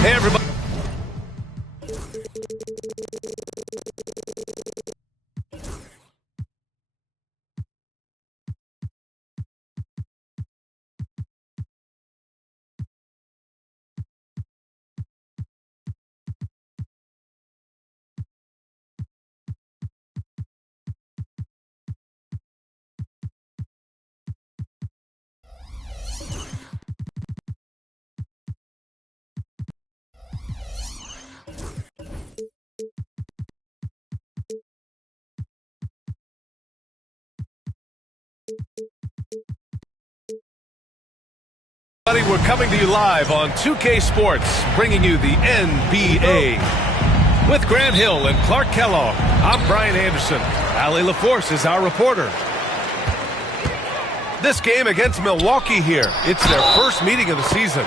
Hey, everybody. We're coming to you live on 2K Sports, bringing you the NBA. With Grant Hill and Clark Kellogg, I'm Brian Anderson. Allie LaForce is our reporter. This game against Milwaukee here, it's their first meeting of the season.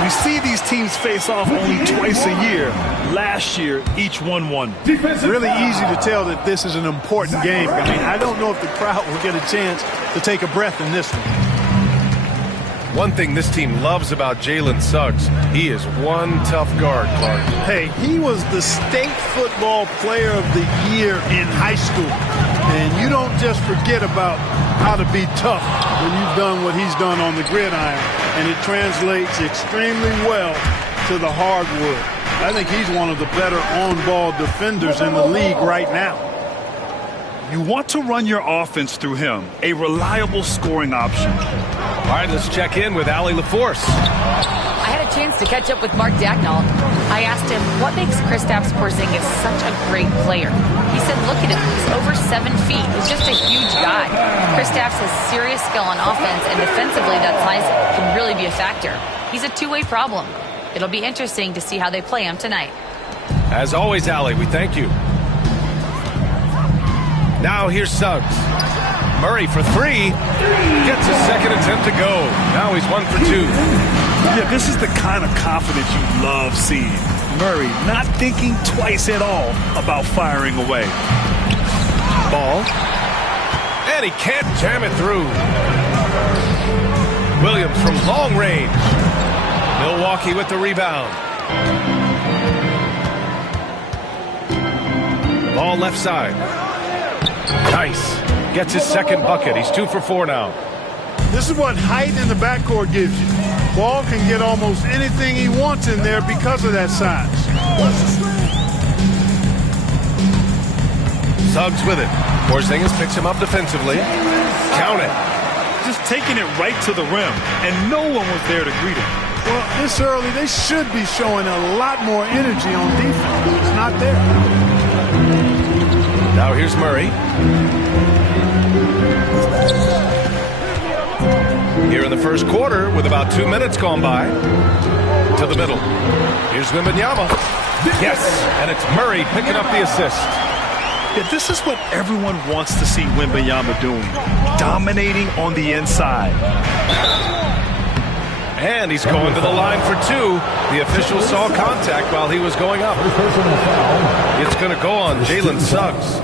We see these teams face off only twice a year. Last year, each won. Really easy to tell that this is an important game. I mean, I don't know if the crowd will get a chance to take a breath in this one. One thing this team loves about Jalen Suggs, he is one tough guard, Clark. Hey, he was the state football player of the year in high school. And you don't just forget about how to be tough when you've done what he's done on the gridiron. And it translates extremely well to the hardwood. I think he's one of the better on-ball defenders in the league right now. You want to run your offense through him, a reliable scoring option. All right, let's check in with Allie LaForce. I had a chance to catch up with Mark Dagnall. I asked him, what makes Kristaps Porzingis such a great player? He said, look at him. He's over 7 feet. He's just a huge guy. Kristaps has serious skill on offense, and defensively, that size can really be a factor. He's a two-way problem. It'll be interesting to see how they play him tonight. As always, Allie, we thank you. Now here's Suggs. Murray for 3. Gets his second attempt to go. Now he's 1 for 2. Yeah, this is the kind of confidence you love seeing. Murray not thinking twice at all about firing away. Ball. And he can't jam it through. Williams from long range. Milwaukee with the rebound. Ball left side. Nice. Gets his second bucket. He's 2 for 4 now. This is what height in the backcourt gives you. Ball can get almost anything he wants in there because of that size. Suggs with it. Porzingis picks him up defensively. Count it. Just taking it right to the rim, and no one was there to greet him. Well, this early, they should be showing a lot more energy on defense. It's not there. Now here's Murray. Here in the first quarter with about 2 minutes gone by. To the middle. Here's Wembanyama. Yes, and it's Murray picking up the assist. Yeah, this is what everyone wants to see Wembanyama doing. Dominating on the inside. And he's going to the line for 2. The official saw contact while he was going up. It's going to go on Jalen Suggs.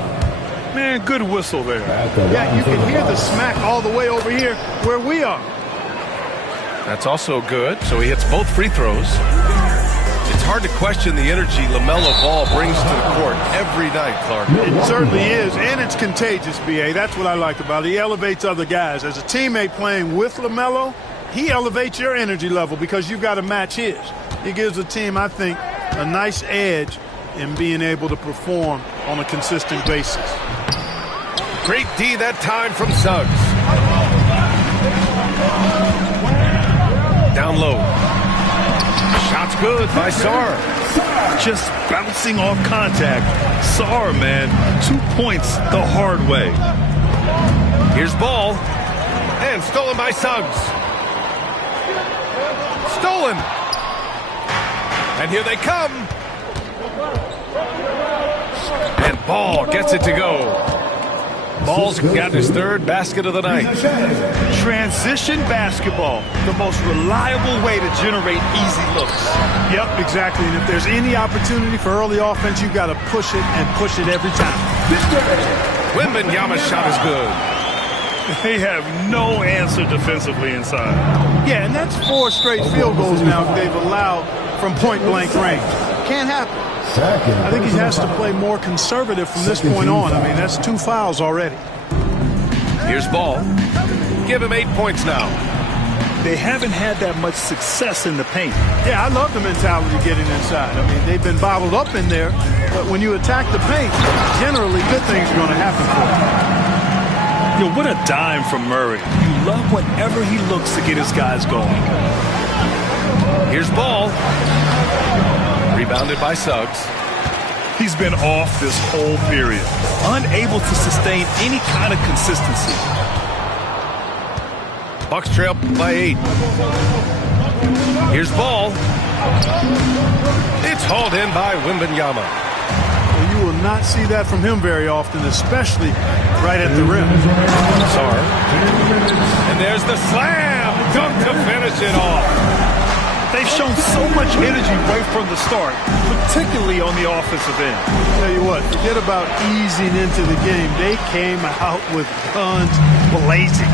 Man, good whistle there. Yeah, you can hear the smack all the way over here where we are. That's also good. So he hits both free throws. It's hard to question the energy LaMelo Ball brings to the court every night, Clark. It certainly is, and it's contagious, B.A. That's what I liked about it. He elevates other guys. As a teammate playing with LaMelo, he elevates your energy level because you've got to match his. He gives the team, I think, a nice edge in being able to perform on a consistent basis. Great D that time from Suggs. Down low. Shot's good by Sarr. Just bouncing off contact. Sarr, man, 2 points the hard way. Here's Ball. And stolen by Suggs. Stolen. And here they come. And Ball gets it to go. Ball's got his third basket of the night. Transition basketball, the most reliable way to generate easy looks. Yep, exactly. And if there's any opportunity for early offense, you've got to push it and push it every time. Wembanyama's shot is good. They have no answer defensively inside. Yeah, and that's 4 straight field goals now they've allowed from point-blank range. Can't happen. I think he has to play more conservative from this point on. I mean, that's 2 fouls already. Here's Ball. Give him 8 points now. They haven't had that much success in the paint. Yeah, I love the mentality getting inside. I mean, they've been bottled up in there, but when you attack the paint, generally good things are going to happen for them. What a dime from Murray. You love whenever he looks to get his guys going. Here's Ball. Rebounded by Suggs. He's been off this whole period, unable to sustain any kind of consistency. Bucks trail by 8. Here's Ball. It's hauled in by Wembanyama. Well, you will not see that from him very often, especially right at the rim. Sarr. And there's the slam dunk to finish it off. They've shown so much energy right from the start, particularly on the offensive end. I'll tell you what, forget about easing into the game. They came out with guns blazing.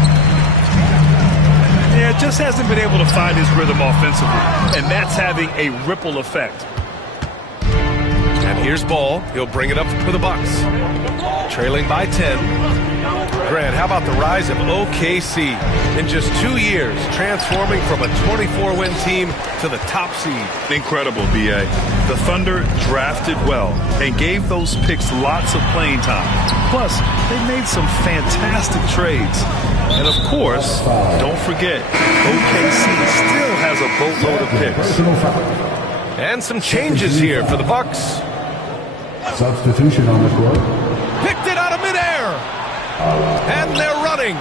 Yeah, just hasn't been able to find his rhythm offensively, and that's having a ripple effect. And here's Ball. He'll bring it up for the Bucks. Trailing by 10. Grant, how about the rise of OKC in just 2 years, transforming from a 24-win team to the top seed? Incredible, B.A. The Thunder drafted well and gave those picks lots of playing time. Plus, they made some fantastic trades. And, of course, don't forget, OKC still has a boatload of picks. And some changes here for the Bucks. Substitution on the court. Picked it out of midair. And they're running.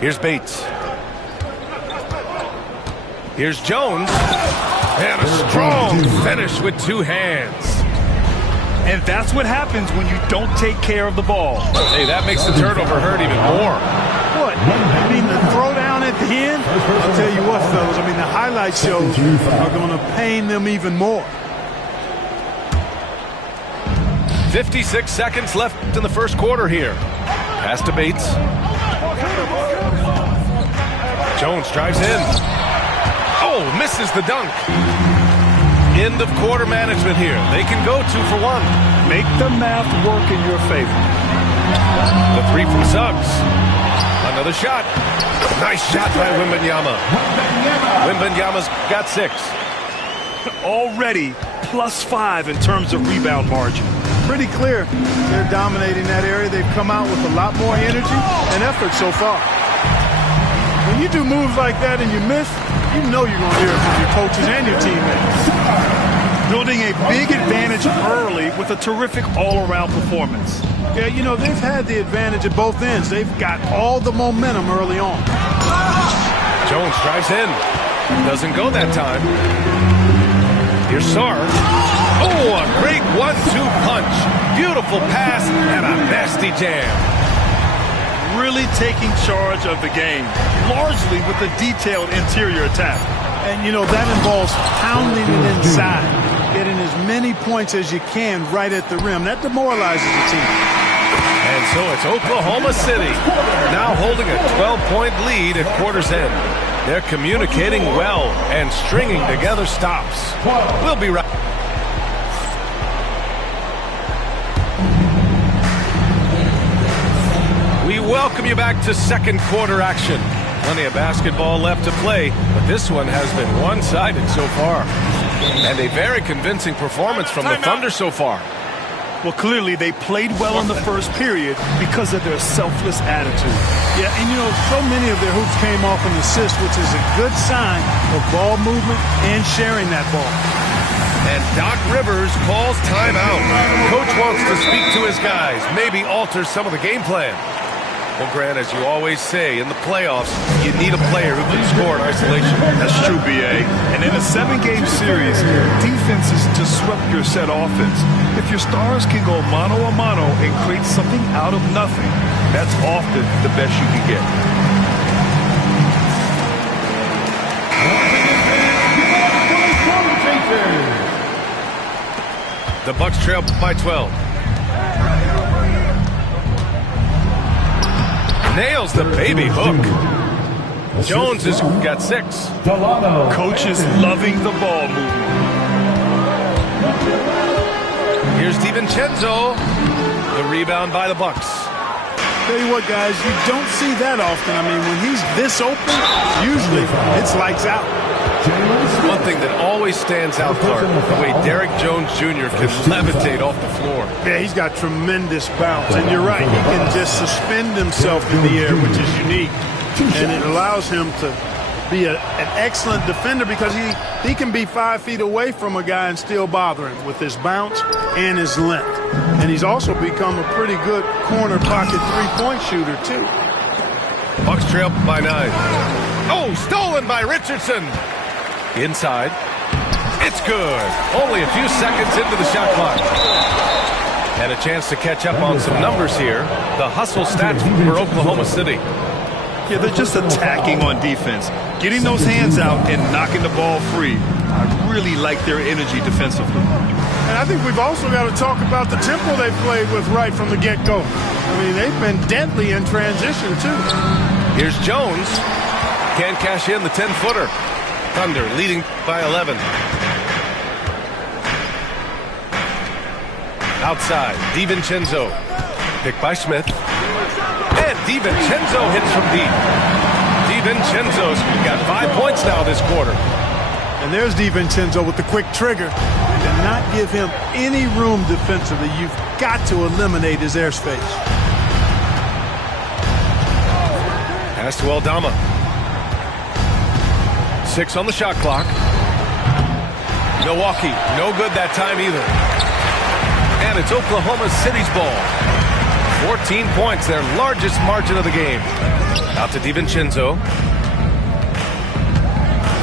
Here's Bates. Here's Jones. And a strong finish with 2 hands. And that's what happens when you don't take care of the ball. Hey, that makes the turnover hurt even more. What? I mean, the throwdown at the end? I'll tell you what, fellas. I mean, the highlight shows are going to pain them even more. 56 seconds left in the first quarter here. Pass to Bates. Jones drives in. Oh, misses the dunk. End of quarter management here. They can go 2 for 1. Make the math work in your favor. The 3 from Suggs. Another shot. Nice shot by Wembanyama. Wembanyama's got 6. Already +5 in terms of rebound margin. Pretty clear. They're dominating that area. They've come out with a lot more energy and effort so far. When you do moves like that and you miss, you know you're going to hear it from your coaches and your teammates. Building a big advantage early with a terrific all-around performance. Yeah, you know, they've had the advantage at both ends. They've got all the momentum early on. Jones drives in. Doesn't go that time. Here's Sarr. Oh, a great 1-2 punch. Beautiful pass and a nasty jam. Really taking charge of the game, largely with a detailed interior attack. And, you know, that involves pounding it inside, getting as many points as you can right at the rim. That demoralizes the team. And so it's Oklahoma City now holding a 12-point lead at quarter's end. They're communicating well and stringing together stops. We'll be right. We welcome you back to second quarter action. Plenty of basketball left to play, but this one has been one-sided so far. And a very convincing performance from the Thunder so far. Well, clearly they played well in the first period because of their selfless attitude. Yeah, and you know, so many of their hoops came off an assist, which is a good sign of ball movement and sharing that ball. And Doc Rivers calls timeout. Coach wants to speak to his guys, maybe alter some of the game plan. Well, Grant, as you always say, in the playoffs, you need a player who can score in isolation. That's true, B.A. And in a 7-game series, defense is disrupt your set offense. If your stars can go mano-a-mano and create something out of nothing, that's often the best you can get. The Bucks trail by 12. Nails the baby hook. Jones has got 6. Coaches loving the ball movement. Here's DiVincenzo. The rebound by the Bucks. Tell you what, guys, you don't see that often. I mean, when he's this open, usually it's lights out. One thing that always stands out, Clark, the way Derek Jones Jr. can levitate off the floor. Yeah, he's got tremendous bounce. And you're right, he can just suspend himself in the air, which is unique. And it allows him to be an excellent defender because he can be 5 feet away from a guy and still bother him with his bounce and his length. And he's also become a pretty good corner pocket three-point shooter, too. Bucks trail by 9. Oh, stolen by Richardson. Inside. It's good. Only a few seconds into the shot clock. And a chance to catch up on some numbers here. The hustle stats for Oklahoma City. Yeah, they're just attacking on defense. Getting those hands out and knocking the ball free. I really like their energy defensively. And I think we've also got to talk about the tempo they played with right from the get-go. I mean, they've been deadly in transition, too. Here's Jones. Can't cash in the 10-footer. Thunder leading by 11. Outside, DiVincenzo. Picked by Smith. And DiVincenzo hits from deep. DiVincenzo's got 5 points now this quarter. And there's DiVincenzo with the quick trigger. And not give him any room defensively. You've got to eliminate his airspace. Pass to Aldama. 6 on the shot clock. Milwaukee, no good that time either. And it's Oklahoma City's ball. 14 points, their largest margin of the game. Out to DiVincenzo.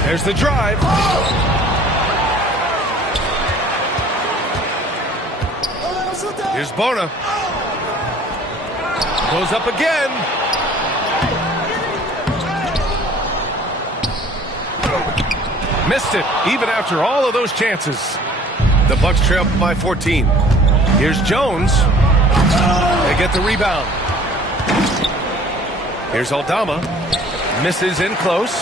There's the drive. Here's Bona. Goes up again. Missed it, even after all of those chances. The Bucks trail by 14. Here's Jones. They get the rebound. Here's Aldama. Misses in close.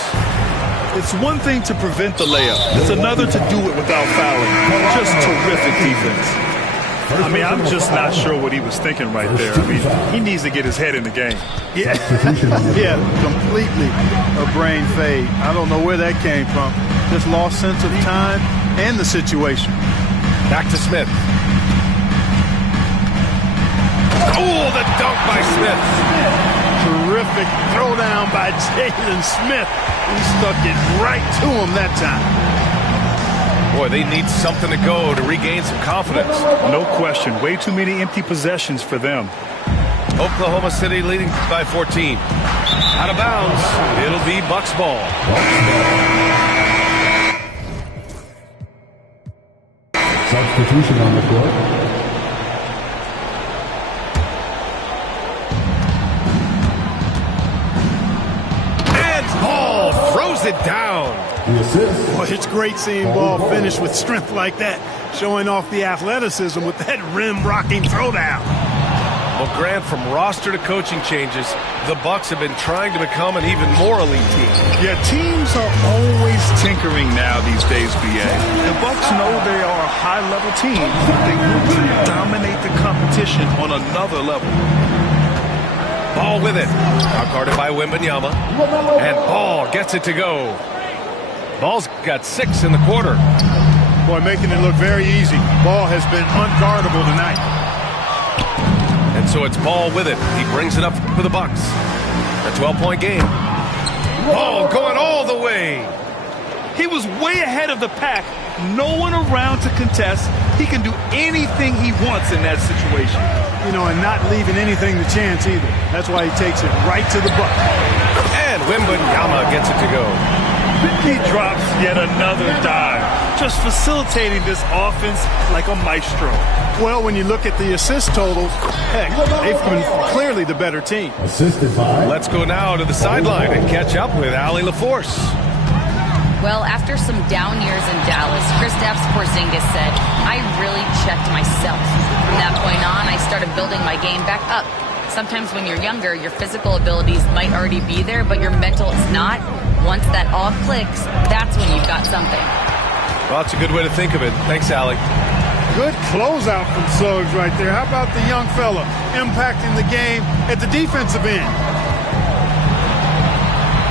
It's one thing to prevent the layup. It's another to do it without fouling. Just terrific defense. I mean, I'm just not sure what he was thinking right there. I mean, he needs to get his head in the game. Yeah, completely a brain fade. I don't know where that came from. Just lost sense of time and the situation. Back to Smith. Oh, the dunk by Smith. Terrific throwdown by Jalen Smith. He stuck it right to him that time. Boy, they need something to go to regain some confidence. No question. Way too many empty possessions for them. Oklahoma City leading by 14. Out of bounds. It'll be Bucks ball. Substitution on the court. And Ball throws it down. Boy, it's great seeing Ball finish with strength like that, showing off the athleticism with that rim-rocking throwdown. Well, Grant, from roster to coaching changes, the Bucks have been trying to become an even more elite team. Yeah, teams are always tinkering now these days, B.A. The Bucks know they are a high-level team, but they want to dominate the competition on another level. Ball with it. Out guarded by Wembanyama. And Ball gets it to go. Ball's got 6 in the quarter. Boy, making it look very easy. Ball has been unguardable tonight. And so it's Ball with it. He brings it up for the Bucks. A 12-point game. Ball going all the way. He was way ahead of the pack. No one around to contest. He can do anything he wants in that situation. You know, and not leaving anything to chance either. That's why he takes it right to the bucket. And Wembanyama gets it to go. He drops yet another dive, just facilitating this offense like a maestro. Well, when you look at the assist totals, heck, they've been clearly the better team. Assisted by. Let's go now to the sideline and catch up with Allie LaForce. Well, after some down years in Dallas, Kristaps Porzingis said, I really checked myself. From that point on, I started building my game back up. Sometimes when you're younger, your physical abilities might already be there, but your mental is not. Once that all clicks, that's when you've got something. Well, that's a good way to think of it. Thanks, Allie. Good closeout from Suggs right there. How about the young fella impacting the game at the defensive end?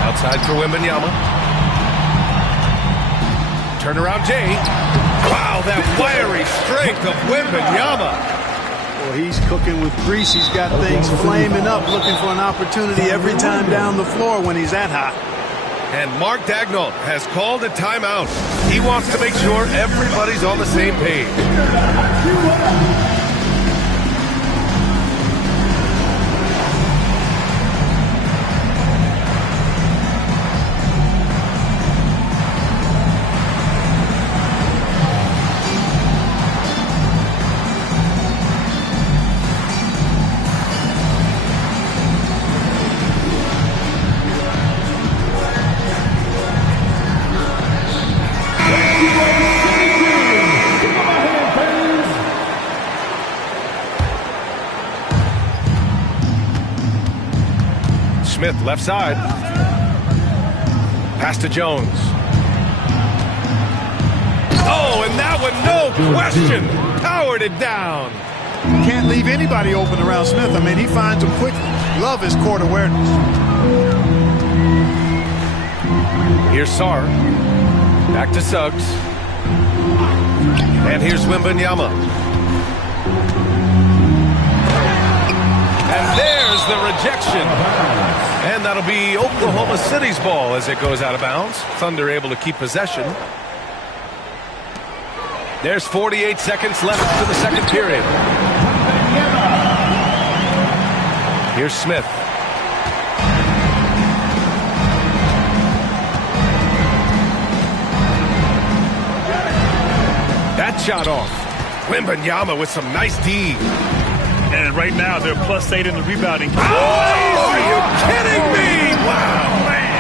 Outside for Wembanyama. Turnaround Jay. Wow, that wiry strength of Wembanyama. Well, he's cooking with grease. He's got things flaming up, looking for an opportunity every time down the floor when he's that hot. And Mark Daigneault has called a timeout. He wants to make sure everybody's on the same page. Smith, left side. Pass to Jones. Oh, and that one, no question, powered it down. Can't leave anybody open around Smith. I mean, he finds them quickly. Love his court awareness. Here's Sarr. Back to Suggs. And here's Wembanyama. And there's the rejection. And that'll be Oklahoma City's ball as it goes out of bounds. Thunder able to keep possession. There's 48 seconds left to the second period. Here's Smith. That shot off. Wembanyama with some nice D. And right now, they're +8 in the rebounding. Oh, are you kidding me? Wow, man.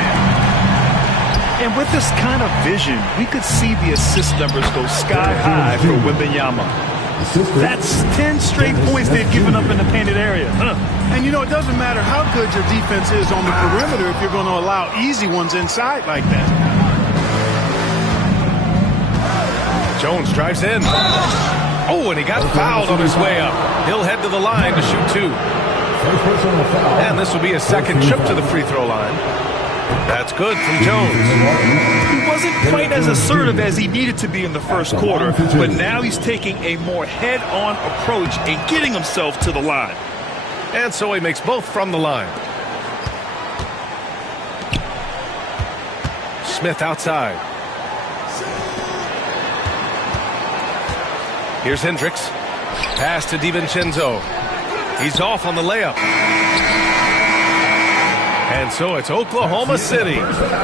And with this kind of vision, we could see the assist numbers go sky high for Wembanyama. That's 10 straight points they've given up in the painted area. And, you know, it doesn't matter how good your defense is on the perimeter if you're going to allow easy ones inside like that. Jones drives in. Oh, and he got fouled on his way up. He'll head to the line to shoot two. And this will be a second trip to the free throw line. That's good from Jones. He wasn't quite as assertive as he needed to be in the first quarter, but now he's taking a more head-on approach and getting himself to the line. And so he makes both from the line. Smith outside. Here's Hendricks. Pass to DiVincenzo. He's off on the layup. And so it's Oklahoma City.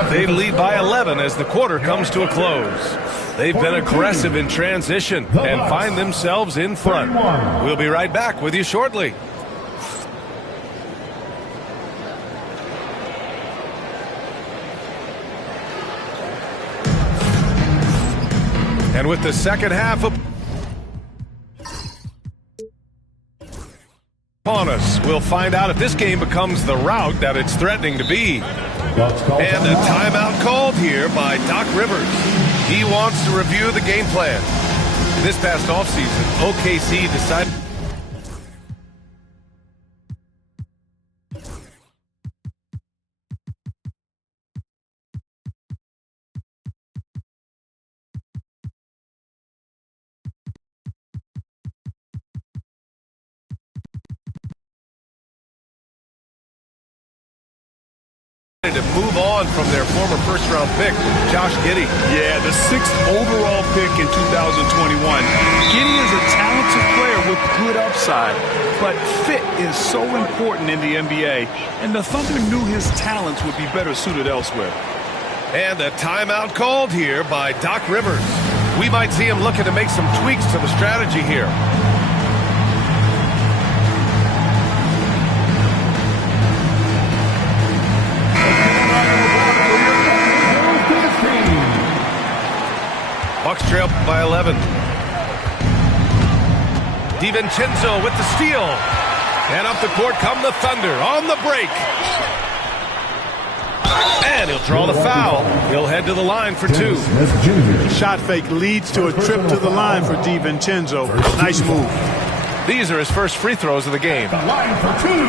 They lead by 11 as the quarter comes to a close. They've been aggressive in transition and find themselves in front. We'll be right back with you shortly. And with the second half upon us, we'll find out if this game becomes the rout that it's threatening to be. And a timeout called here by Doc Rivers. He wants to review the game plan. This past offseason, OKC decided to move on from their former first-round pick, Josh Giddey. Yeah, the 6th overall pick in 2021. Giddey is a talented player with good upside, but fit is so important in the NBA, and the Thunder knew his talents would be better suited elsewhere. And a timeout called here by Doc Rivers. We might see him looking to make some tweaks to the strategy here. Bucks trail by 11. DiVincenzo with the steal. And up the court come the Thunder on the break. And he'll draw the foul. He'll head to the line for 2. Shot fake leads to a trip to the line for DiVincenzo. Nice move. These are his first free throws of the game. Line for 2.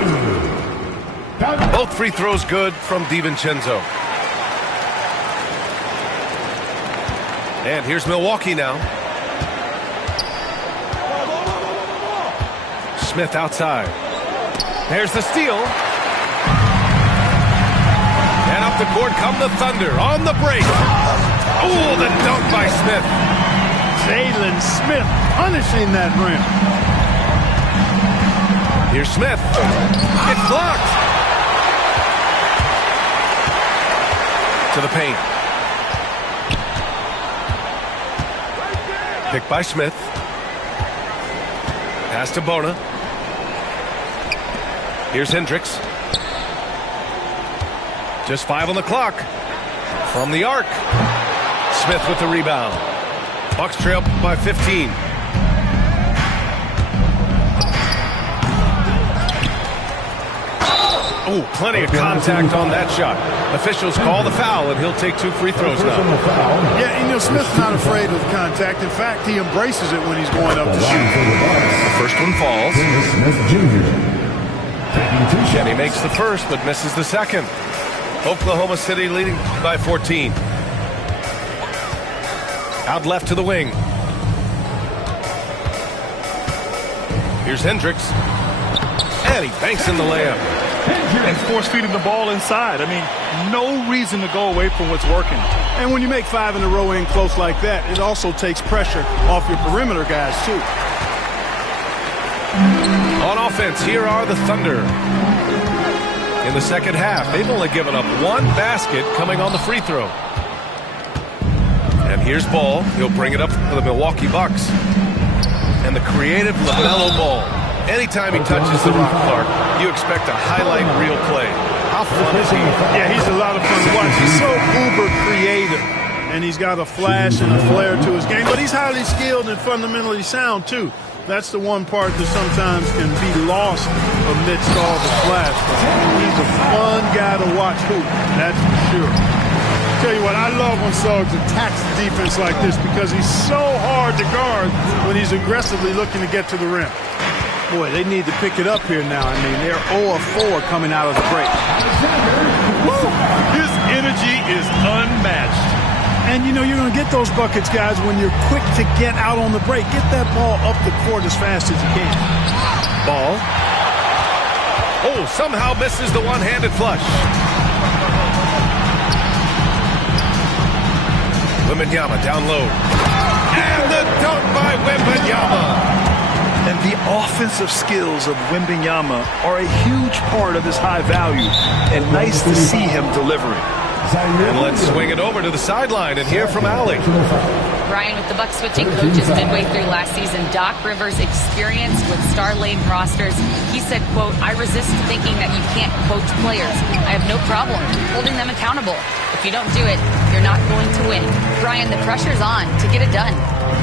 Both free throws good from DiVincenzo. And here's Milwaukee now. Smith outside. There's the steal. And up the court come the Thunder on the break. Oh, the dunk by Smith. Jalen Smith punishing that rim. Here's Smith. It's blocked. To the paint. Picked by Smith. Pass to Bona. Here's Hendricks. Just 5 on the clock. From the arc. Smith with the rebound. Bucks trail by 15. Oh, plenty of contact on that shot. Officials call the foul, and he'll take 2 free throws now. Yeah, and Smith's not afraid of contact. In fact, he embraces it when he's going up to shoot. The first one falls. Smith Jr. And he makes the first, but misses the second. Oklahoma City leading by 14. Out left to the wing. Here's Hendricks. And he banks in the layup. And force feeding the ball inside. I mean, no reason to go away from what's working. And when you make 5 in a row in close like that, it also takes pressure off your perimeter guys, too. On offense, here are the Thunder. In the second half, they've only given up 1 basket coming on the free throw. And here's Ball. He'll bring it up for the Milwaukee Bucks. And the creative LaMelo Ball. Anytime he touches the rock, Clark, you expect a highlight reel play. How fun is he? Yeah, he's a lot of fun to watch. He's so uber creative. And he's got a flash and a flair to his game. But he's highly skilled and fundamentally sound, too. That's the one part that sometimes can be lost amidst all the flash. He's a fun guy to watch hoop. That's for sure. Tell you what, I love when Suggs attacks the defense like this because he's so hard to guard when he's aggressively looking to get to the rim. Boy, they need to pick it up here now. I mean, they're 0 of 4 coming out of the break. Woo! His energy is unmatched. And, you know, you're going to get those buckets, guys, when you're quick to get out on the break. Get that ball up the court as fast as you can. Ball. Oh, somehow misses the one-handed flush. Wembanyama down low. And the dunk by Wembanyama. And the offensive skills of Wembanyama are a huge part of his high value. And nice to see him delivering. And let's swing it over to the sideline and hear from Allie. Ryan, with the Bucks switching coaches midway through last season, Doc Rivers' experience with star-laden rosters, he said, quote, "I resist thinking that you can't coach players. I have no problem holding them accountable. If you don't do it, you're not going to win." Brian, the pressure's on to get it done.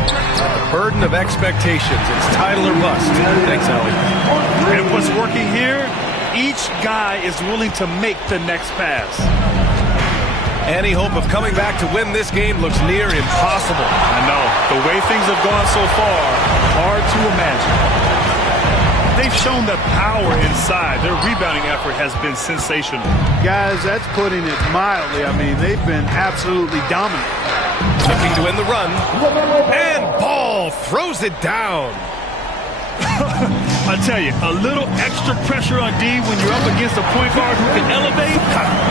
The burden of expectations. It's title or bust. Thanks, Allie. And what's working here, each guy is willing to make the next pass. Any hope of coming back to win this game looks near impossible. I know. The way things have gone so far, hard to imagine. They've shown that power inside. Their rebounding effort has been sensational. Guys, that's putting it mildly. I mean, they've been absolutely dominant. Looking to win the run. And Ball throws it down. I tell you, a little extra pressure on D when you're up against a point guard who can elevate.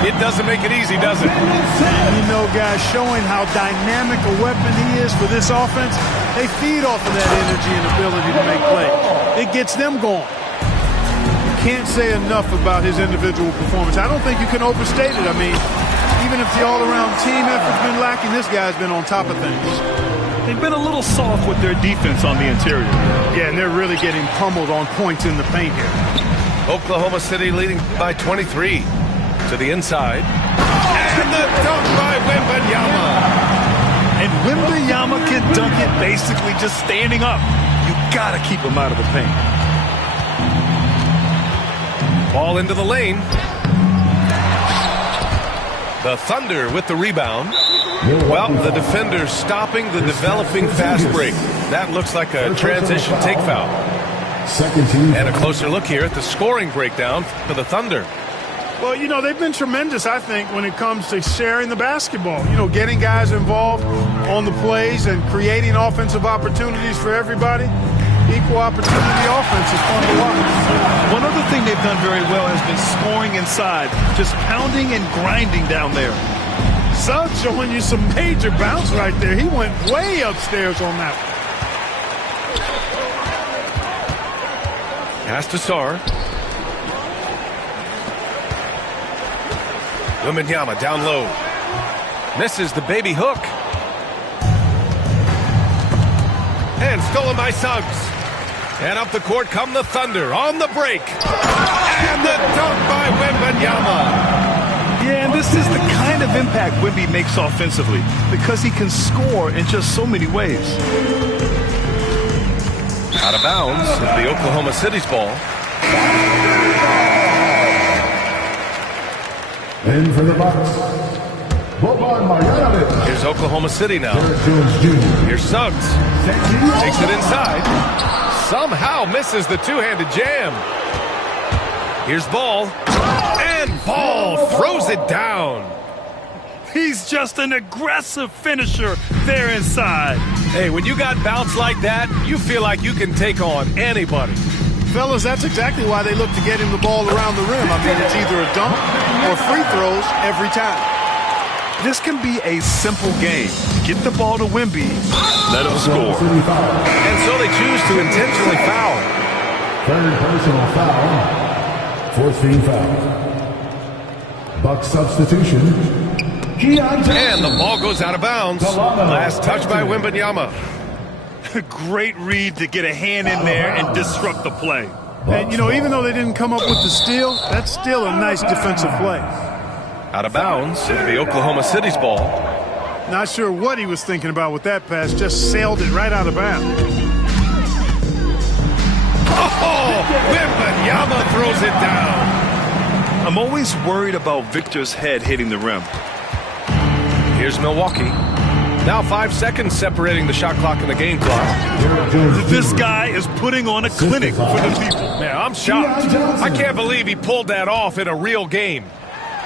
It doesn't make it easy, does it? And you know, guys, showing how dynamic a weapon he is for this offense, they feed off of that energy and ability to make plays. It gets them going. Can't say enough about his individual performance. I don't think you can overstate it. I mean, even if the all-around team effort's been lacking, this guy's been on top of things. They've been a little soft with their defense on the interior. Yeah, and they're really getting pummeled on points in the paint here. Oklahoma City leading by 23 to the inside. And the dunk by Wembanyama. And Wembanyama can dunk it basically just standing up. You got to keep him out of the paint. Ball into the lane. The Thunder with the rebound. Well, the defender stopping the developing fast break. That looks like a transition take foul. Second team. And a closer look here at the scoring breakdown for the Thunder. Well, you know, they've been tremendous, I think, when it comes to sharing the basketball. You know, getting guys involved on the plays and creating offensive opportunities for everybody. Equal opportunity offense is fun to watch. One other thing they've done very well has been scoring inside, just pounding and grinding down there. Suggs showing you some major bounce right there. He went way upstairs on that one. Pass to Sarr. Wembanyama down low. Misses the baby hook. And stolen by Suggs. And up the court come the Thunder on the break. And the dunk by Wembanyama. Yeah, and this is the kind of impact Wemby makes offensively because he can score in just so many ways. Out of bounds is the Oklahoma City's ball. In for the Bucks, Boban Marjanovic. Here's Oklahoma City now. Derek Jones Jr. Here's Suggs. Takes it inside. Somehow misses the two-handed jam. Here's Ball. And Ball throws it down. He's just an aggressive finisher there inside. Hey, when you got bounce like that, you feel like you can take on anybody. Fellas, that's exactly why they look to get him the ball around the rim. I mean, it's either a dunk or free throws every time. This can be a simple game. Get the ball to Wemby, let him score. And so they choose to intentionally foul. Third personal foul. Fourth team foul. Buck substitution. And the ball goes out of bounds. Last touch by Wembanyama. Great read to get a hand in there and disrupt the play. And, you know, even though they didn't come up with the steal, that's still a nice defensive play. Out of bounds is the Oklahoma City's ball. Not sure what he was thinking about with that pass. Just sailed it right out of bounds. Oh, Wembanyama throws it down. I'm always worried about Victor's head hitting the rim. Here's Milwaukee. Now 5 seconds separating the shot clock and the game clock. This guy is putting on a clinic for the people. Man, I'm shocked. I can't believe he pulled that off in a real game.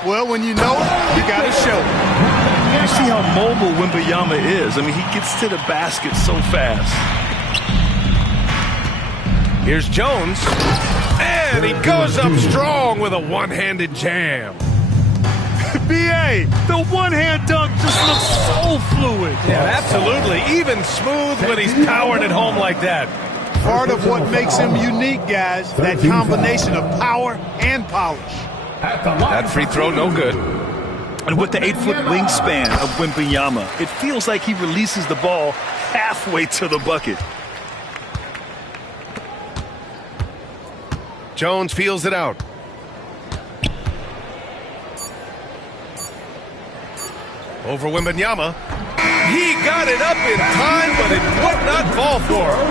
Well, when you know it, you got to show it. You see how mobile Wembanyama is. I mean, he gets to the basket so fast. Here's Jones. And he goes up strong with a one-handed jam. B.A., the one-hand dunk just looks so fluid. Yeah, absolutely. Even smooth when he's powered at home like that. Part of what makes him unique, guys, that combination of power and polish. That free throw, no good. And with the 8-foot wingspan of Wembanyama, it feels like he releases the ball halfway to the bucket. Jones feels it out. Over Wembanyama. He got it up in time, but it would not fall for him.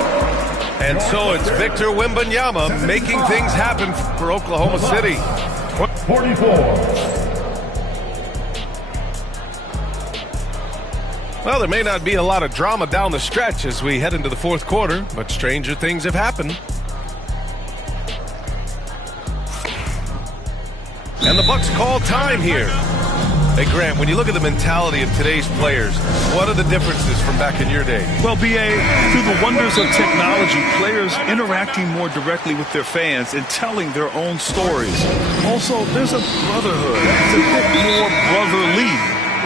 And so it's Victor Wembanyama making things happen for Oklahoma City. 44. Well, there may not be a lot of drama down the stretch as we head into the fourth quarter, but stranger things have happened. And the Bucks call time here. Hey, Grant, when you look at the mentality of today's players, what are the differences from back in your day? Well, B.A., through the wonders of technology, players interacting more directly with their fans and telling their own stories. Also, there's a brotherhood. It's a bit more brotherly,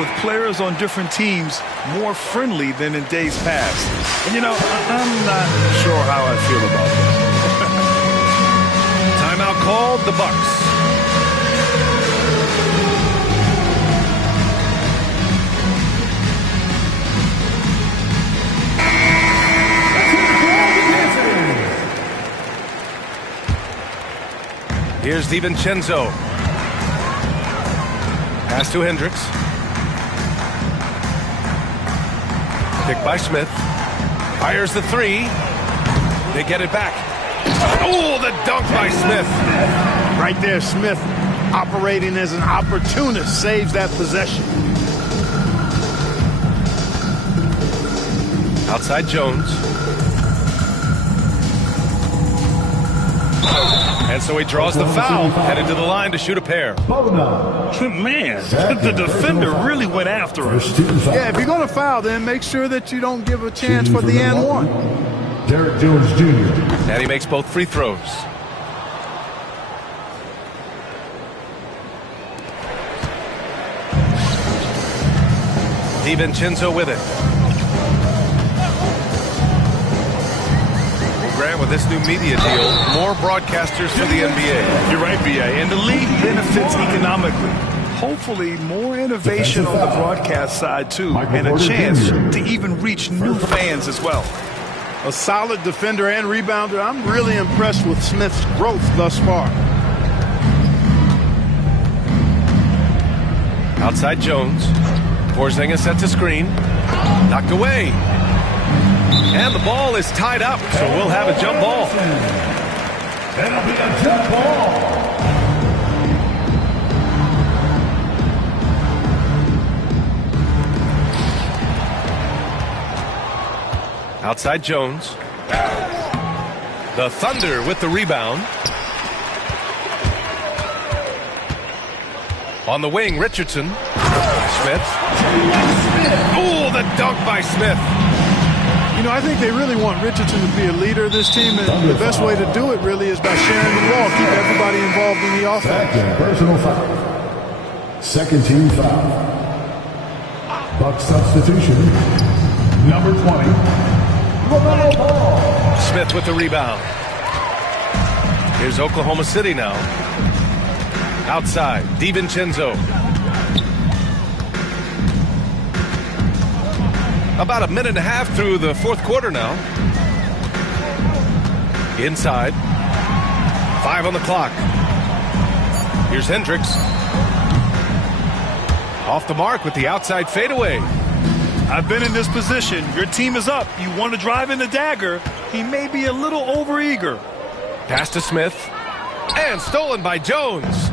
with players on different teams more friendly than in days past. And, you know, I'm not sure how I feel about that. Timeout called, the Bucks. Here's DiVincenzo. Pass to Hendricks. Pick by Smith. Fires the three. They get it back. Oh, the dunk by Smith. Right there, Smith operating as an opportunist saves that possession. Outside Jones. And so he draws the foul, headed to the line to shoot a pair. Man, the defender really went after him. Yeah, if you're going to foul, then make sure that you don't give a chance for the and one. Derek Jones Jr. And he makes both free throws. DiVincenzo with it. Grant, with this new media deal, more broadcasters for the NBA. You're right, B.A., and the league benefits economically. Hopefully, more innovation on the broadcast side, too, and a chance to even reach new fans as well. A solid defender and rebounder. I'm really impressed with Smith's growth thus far. Outside Jones. Porzingis sets a screen. Knocked away. And the ball is tied up, so we'll have a jump ball. That'll be a jump ball. Outside Jones. The Thunder with the rebound. On the wing, Richardson. Smith. Oh, the dunk by Smith. You know, I think they really want Richardson to be a leader of this team, and the best way to do it really is by sharing the ball, keep everybody involved in the offense. Second personal foul. Second team foul. Buck substitution. Number 20. LaMelo Ball. Smith with the rebound. Here's Oklahoma City now. Outside, DiVincenzo. About a minute and a half through the fourth quarter now. Inside. 5 on the clock. Here's Hendricks. Off the mark with the outside fadeaway. I've been in this position. Your team is up. You want to drive in the dagger. He may be a little overeager. Pass to Smith. And stolen by Jones.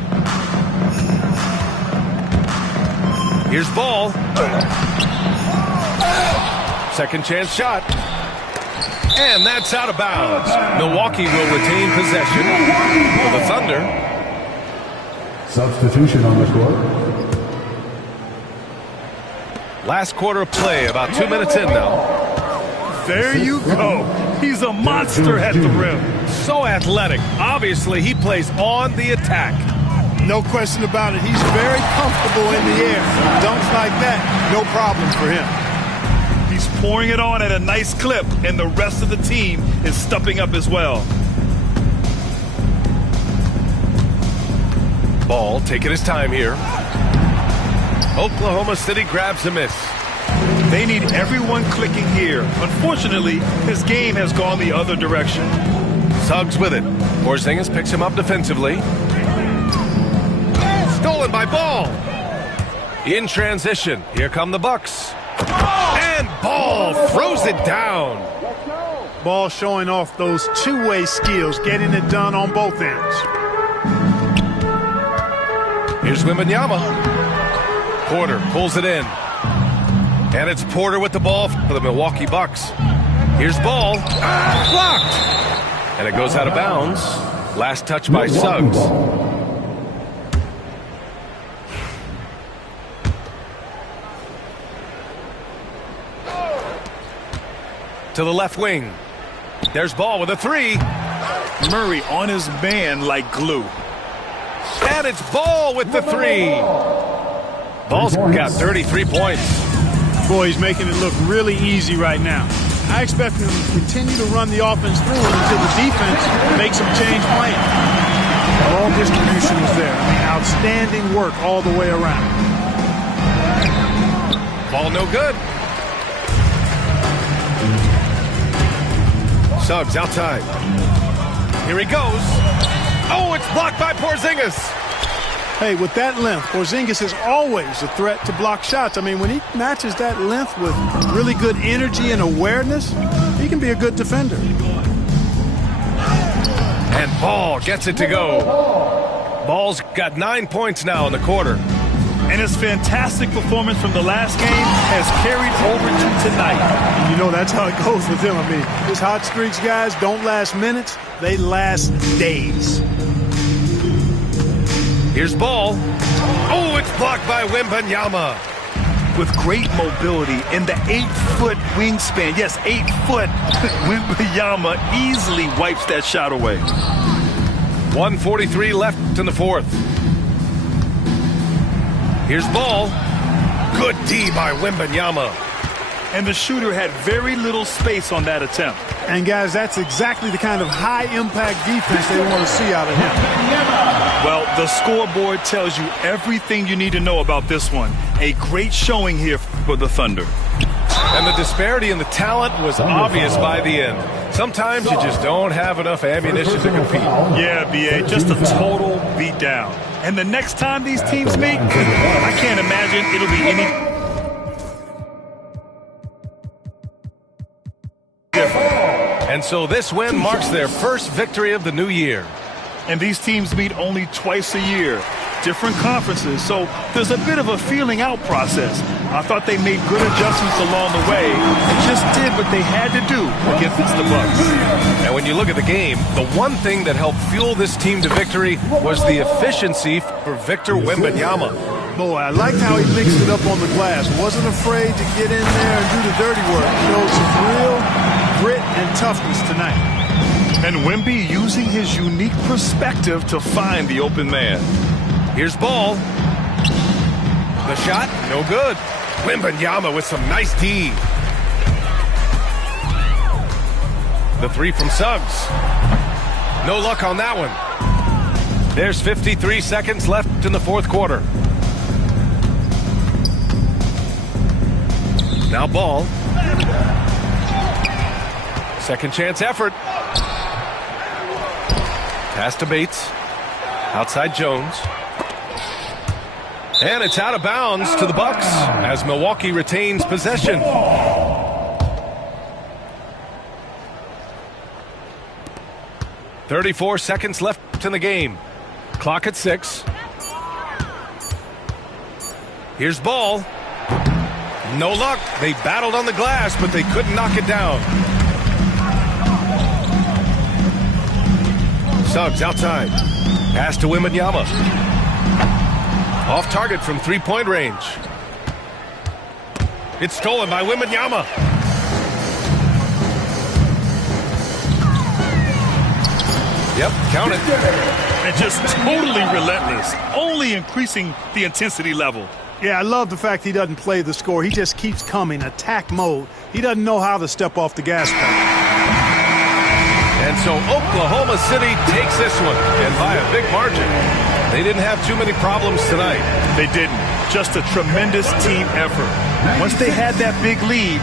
Here's Ball. Second chance shot. And that's out of bounds. Milwaukee will retain possession for the Thunder. Substitution on the court. Last quarter of play, about 2 minutes in now. There you go. He's a monster at the rim. So athletic. Obviously, he plays on the attack. No question about it. He's very comfortable in the air. Dunks like that, no problem for him. He's pouring it on at a nice clip, and the rest of the team is stepping up as well. Ball taking his time here. Oklahoma City grabs a miss. They need everyone clicking here. Unfortunately, his game has gone the other direction. Suggs with it. Porzingis picks him up defensively. Stolen by Ball. In transition, here come the Bucks. And Ball throws it down. Ball showing off those two-way skills, getting it done on both ends. Here's Wembanyama. Porter pulls it in. And it's Porter with the ball for the Milwaukee Bucks. Here's Ball. Blocked. And it goes out of bounds. Last touch by Suggs. to the left wing. There's Ball with a three. Murray on his man like glue. And it's Ball with the three. Ball's got 33 points. Boy, he's making it look really easy right now. I expect him to continue to run the offense through him until the defense makes him change plan. Ball distribution is there. I mean, outstanding work all the way around. Ball no good. Suggs outside. Here he goes. Oh, it's blocked by Porzingis. Hey, with that length, Porzingis is always a threat to block shots. I mean, when he matches that length with really good energy and awareness, he can be a good defender. And Ball gets it to go. Ball's got 9 points now in the quarter. And his fantastic performance from the last game has carried over to tonight. You know, that's how it goes with him. I mean, his hot streaks, guys, don't last minutes. They last days. Here's Ball. Oh, it's blocked by Wembanyama. With great mobility in the 8-foot wingspan. Yes, 8 foot. Wembanyama easily wipes that shot away. 1:43 left in the fourth. Here's Ball. Good D by Wembanyama. And the shooter had very little space on that attempt. And, guys, that's exactly the kind of high-impact defense they want to see out of him. Well, the scoreboard tells you everything you need to know about this one. A great showing here for the Thunder. And the disparity in the talent was obvious by the end. Sometimes you just don't have enough ammunition to compete. Yeah, B.A., just a total beatdown. And the next time these teams meet, I can't imagine it'll be any different. And so this win marks their first victory of the new year. And these teams meet only twice a year. Different conferences, so there's a bit of a feeling out process. I thought they made good adjustments along the way and just did what they had to do against the Bucks. And when you look at the game, the one thing that helped fuel this team to victory was the efficiency for Victor Wembanyama. Boy, I liked how he mixed it up on the glass. Wasn't afraid to get in there and do the dirty work. Showed some real grit and toughness tonight. And Wemby using his unique perspective to find the open man. Here's Ball. The shot, no good. Wembanyama with some nice D. The three from Suggs. No luck on that one. There's 53 seconds left in the fourth quarter. Now Ball. Second chance effort. Pass to Bates. Outside Jones. And it's out of bounds to the Bucks as Milwaukee retains possession. 34 seconds left in the game. Clock at 6. Here's Ball. No luck. They battled on the glass, but they couldn't knock it down. Suggs outside. Pass to Wembanyama. Off target from three-point range. It's stolen by Wembanyama. Yep, count it. And just totally relentless, only increasing the intensity level. Yeah, I love the fact he doesn't play the score. He just keeps coming, attack mode. He doesn't know how to step off the gas pedal. And so Oklahoma City takes this one, and by a big margin. They didn't have too many problems tonight. They didn't. Just a tremendous team effort. Once they had that big lead,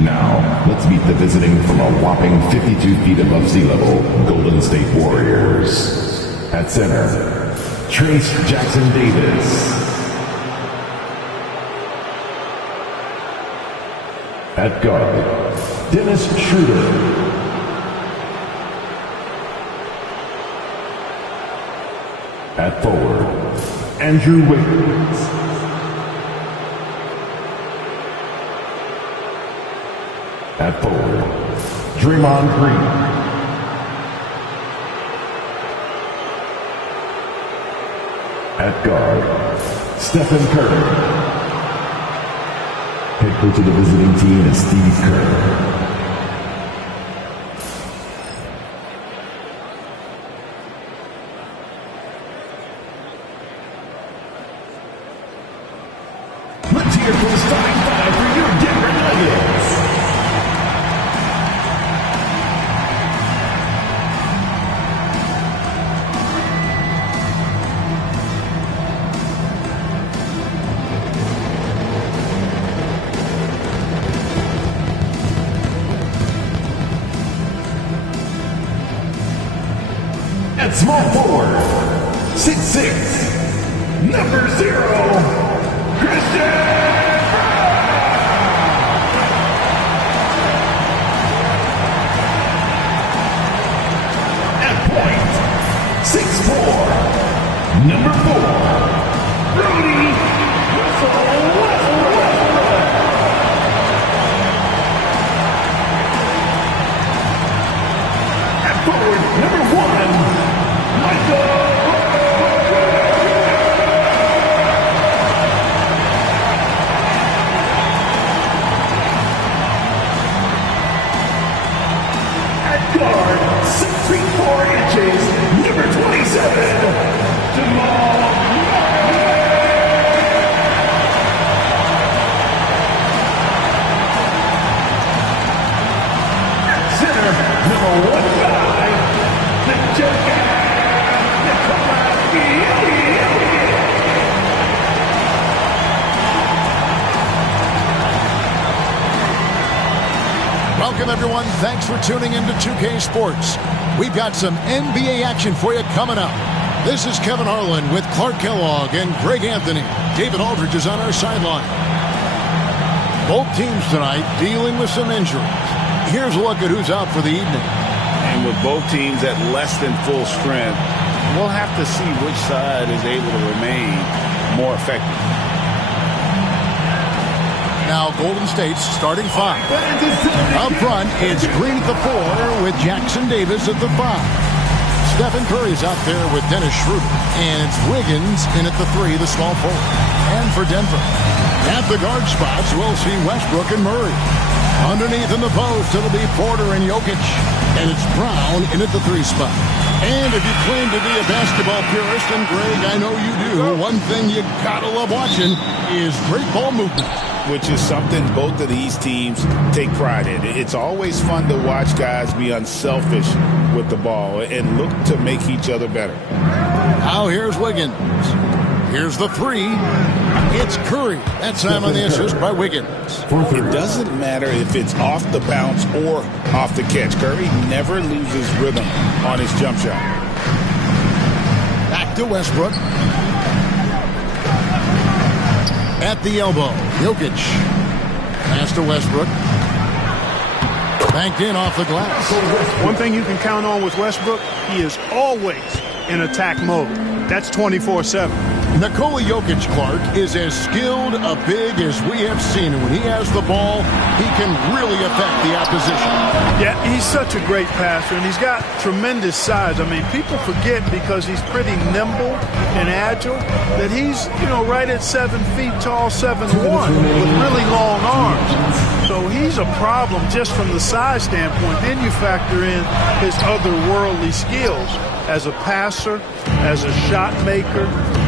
Now, let's meet the visiting from a whopping 52 feet above sea level, Golden State Warriors. At center, Trace Jackson Davis. At guard, Dennis Schroeder. At forward, Andrew Wiggins. At forward, Draymond Green. At guard, Stephen Curry. Head coach of the visiting team is Steve Kerr. Let's hear from the starting five for your Denver Nuggets. At small forward, 6'6", number 0, Christian! At point, 6'4", number 4, Brody Westbrook. At forward, number 1, at guard, 6 feet 4 inches, number 27, Jamal Murray. At center, number 15, the Joker. Welcome, everyone. Thanks for tuning in to 2K Sports. We've got some NBA action for you coming up. This is Kevin Harlan with Clark Kellogg and Greg Anthony. David Aldridge is on our sideline. Both teams tonight dealing with some injuries. Here's a look at who's out for the evening. And with both teams at less than full strength, we'll have to see which side is able to remain more effective. Now Golden State's starting five. Up front, it's Green at the 4 with Jackson Davis at the 5. Stephen Curry's out there with Dennis Schroeder. And it's Wiggins in at the 3, the small forward. And for Denver, at the guard spots, we'll see Westbrook and Murray. Underneath in the post, it'll be Porter and Jokic. And it's Brown in at the 3 spot. And if you claim to be a basketball purist, and Greg, I know you do, one thing you gotta love watching is great ball movement. Which is something both of these teams take pride in. It's always fun to watch guys be unselfish with the ball and look to make each other better. Now here's Wiggins. Here's the 3. It's Curry. That time on the assist by Wiggins. It doesn't matter if it's off the bounce or off the catch. Curry never loses rhythm on his jump shot. Back to Westbrook. At the elbow, Jokic. Pass to Westbrook. Banked in off the glass. One thing you can count on with Westbrook, he is always in attack mode. That's 24/7. Nikola Jokic, Clark, is as skilled a big as we have seen. And when he has the ball, he can really affect the opposition. Yeah, he's such a great passer, and he's got tremendous size. I mean, people forget because he's pretty nimble and agile that he's, right at 7 feet tall, 7'1", with really long arms. So he's a problem just from the size standpoint. Then you factor in his otherworldly skills as a passer, as a shot maker,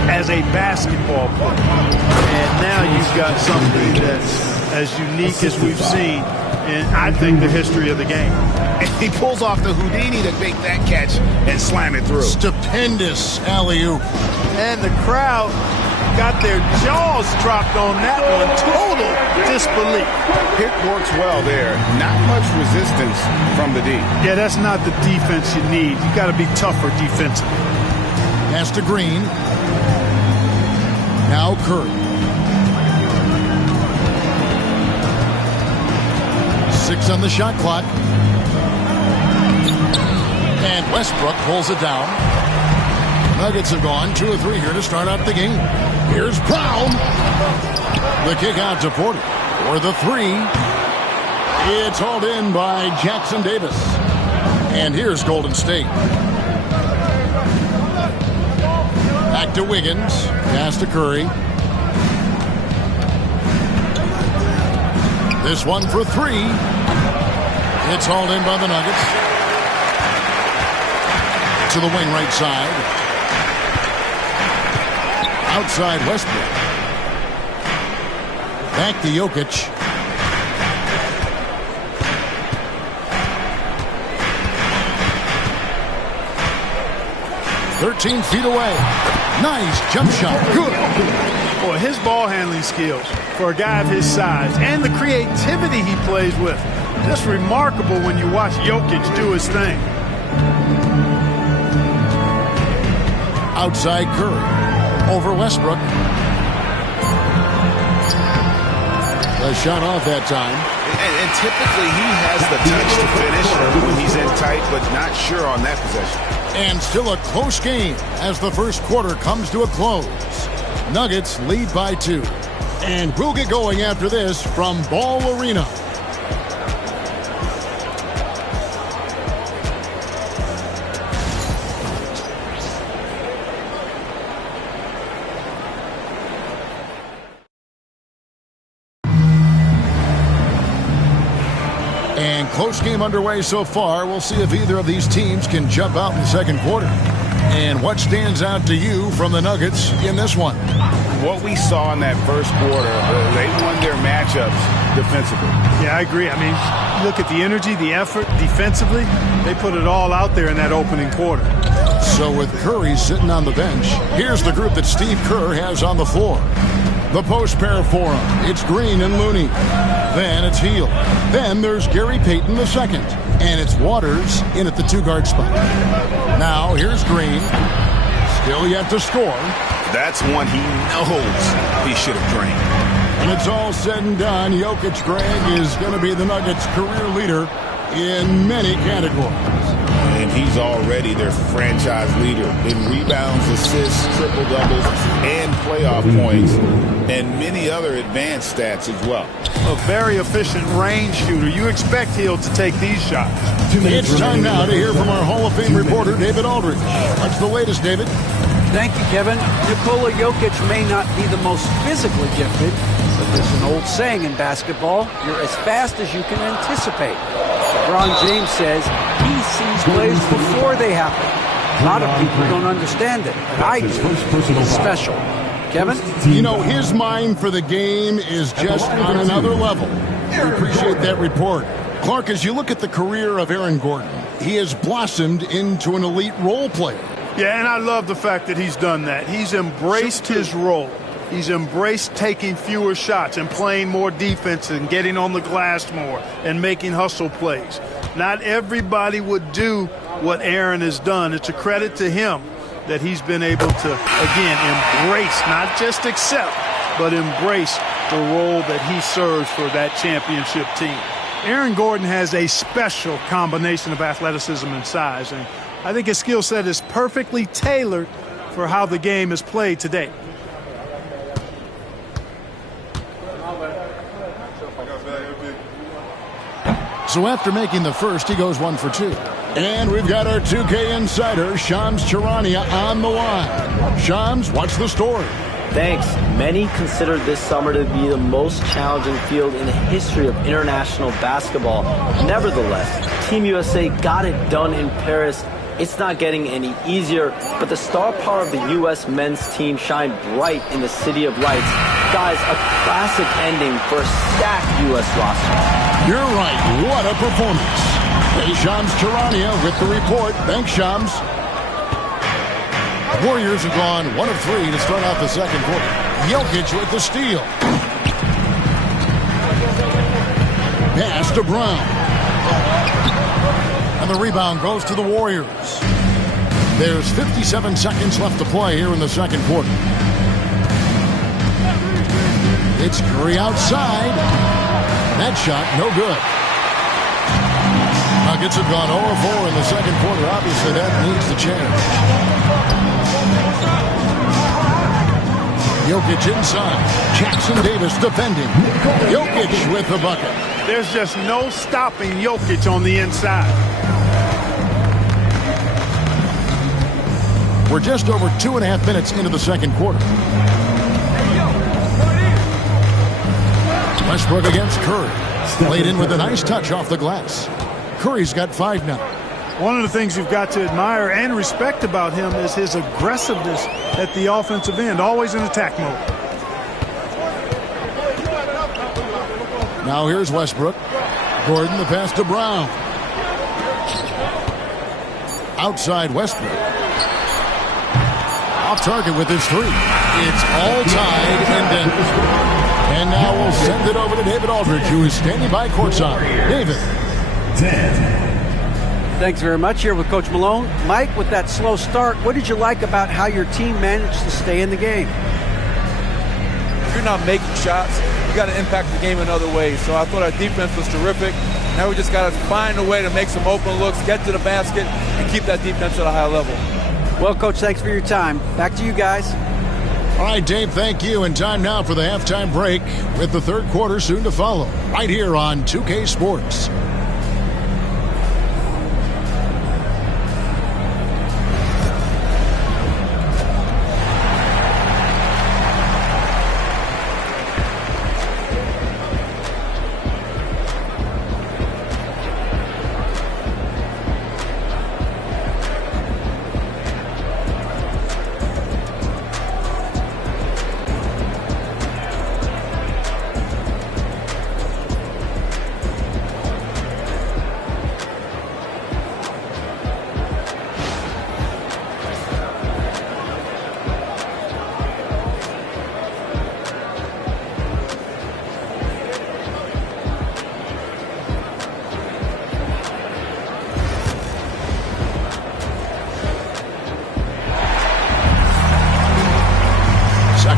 as a basketball player. And now you've got something that's as unique as we've seen in, I think, the history of the game. And he pulls off the Houdini to make that catch and slam it through. Stupendous alley-oop. And the crowd got their jaws dropped on that one. Total disbelief. Pick works well there. Not much resistance from the D. Yeah, that's not the defense you need. You got to be tougher defensively. Pass to Green. Now Curry. 6 on the shot clock. And Westbrook pulls it down. Nuggets have gone 2 of 3 here to start out the game. Here's Brown. The kick out to Porter for the 3. It's hauled in by Jackson Davis. And here's Golden State. Back to Wiggins. Pass to Curry. This one for 3. It's hauled in by the Nuggets. To the wing right side. Outside Westbrook. Back to Jokic. "13 feet away. Nice jump shot. Good." Boy, his ball handling skills for a guy of his size and the creativity he plays with. Just remarkable when you watch Jokic do his thing. Outside Curry. Over Westbrook. A shot off that time. And typically he has the touch to finish when he's in tight, but not sure on that possession. And still a close game as the first quarter comes to a close. Nuggets lead by 2. And we'll get going after this from Ball Arena. And close game underway so far. We'll see if either of these teams can jump out in the second quarter. And what stands out to you from the Nuggets in this one? What we saw in that first quarter, they won their matchups defensively. Yeah, I agree. I mean, look at the energy, the effort defensively. They put it all out there in that opening quarter. So with Curry sitting on the bench, here's the group that Steve Kerr has on the floor. The post pair for him. It's Green and Looney. Then it's Hield. Then there's Gary Payton II. And it's Waters in at the 2-guard spot. Now here's Green. Still yet to score. That's one he knows he should have drained. When it's all said and done, Jokic, Greg, is going to be the Nuggets' career leader in many categories. And he's already their franchise leader in rebounds, assists, triple-doubles, and playoff points, and many other advanced stats as well. A very efficient range shooter. You expect Hield to take these shots. It's time now to hear from our Hall of Fame reporter, David Aldridge. What's the latest, David? Thank you, Kevin. Nikola Jokic may not be the most physically gifted, but there's an old saying in basketball, you're as fast as you can anticipate. LeBron James says he sees plays before they happen. A lot of people don't understand it, but I do. It's special. Kevin? You know, his mind for the game is just on another level. We appreciate that report. Clark, as you look at the career of Aaron Gordon, he has blossomed into an elite role player. Yeah, and I love the fact that he's done that. He's embraced his role. He's embraced taking fewer shots and playing more defense and getting on the glass more and making hustle plays. Not everybody would do what Aaron has done. It's a credit to him that he's been able to, again, embrace, not just accept, but embrace the role that he serves for that championship team. Aaron Gordon has a special combination of athleticism and size, and I think his skill set is perfectly tailored for how the game is played today. So after making the first, he goes 1 for 2. And we've got our 2K insider, Shams Charania, on the line. Shams, what's the story? Thanks. Many consider this summer to be the most challenging field in the history of international basketball. Nevertheless, Team USA got it done in Paris. It's not getting any easier, but the star power of the U.S. men's team shined bright in the City of Lights. Guys, a classic ending for a stacked U.S. roster. You're right. What a performance. Hey, Shams Charania with the report. Thanks, Shams. Warriors have gone 1 of 3 to start out the second quarter. Jokic with the steal. Pass to Brown. And the rebound goes to the Warriors. There's 57 seconds left to play here in the second quarter. It's Curry outside. That shot, no good. Nuggets have gone 0-4 in the second quarter. Obviously, that needs to change. Jokic inside. Jackson Davis defending. Jokic with the bucket. There's just no stopping Jokic on the inside. We're just over 2.5 minutes into the second quarter. Westbrook against Curry. Played in with a nice touch off the glass. Curry's got 5 now. One of the things you've got to admire and respect about him is his aggressiveness at the offensive end, always in attack mode. Now here's Westbrook. Gordon, the pass to Brown. Outside Westbrook. Off target with his 3. It's all tied in Denver. And now we'll send it over to David Aldridge, who is standing by courtside. David. 10. Thanks very much. Here with Coach Malone. Mike, with that slow start, what did you like about how your team managed to stay in the game? If you're not making shots, you got to impact the game in other ways. So I thought our defense was terrific. Now we just got to find a way to make some open looks, get to the basket, and keep that defense at a high level. Well, Coach, thanks for your time. Back to you guys. All right, Dave, thank you. And time now for the halftime break with the third quarter soon to follow. Right here on 2K Sports.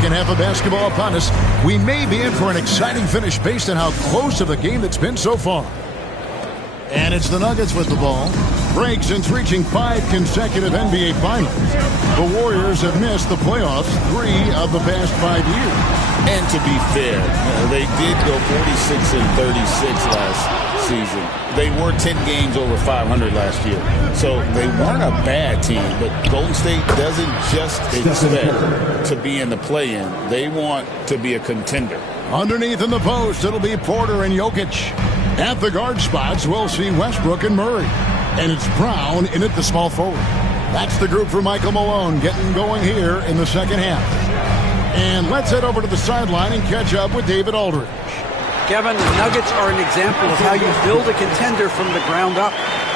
Half of basketball upon us. We may be in for an exciting finish based on how close of a game it's been so far. And it's the Nuggets with the ball. Break since reaching 5 consecutive NBA Finals. The Warriors have missed the playoffs 3 of the past 5 years. And to be fair, they did go 46-36 last season. They were 10 games over 500 last year. So they weren't a bad team, but Golden State doesn't just expect to be in the play-in. They want to be a contender. Underneath in the post, it'll be Porter and Jokic. At the guard spots, we'll see Westbrook and Murray. And it's Brown in at the small forward. That's the group for Michael Malone getting going here in the second half. And let's head over to the sideline and catch up with David Aldridge. Kevin, the Nuggets are an example of how you build a contender from the ground up.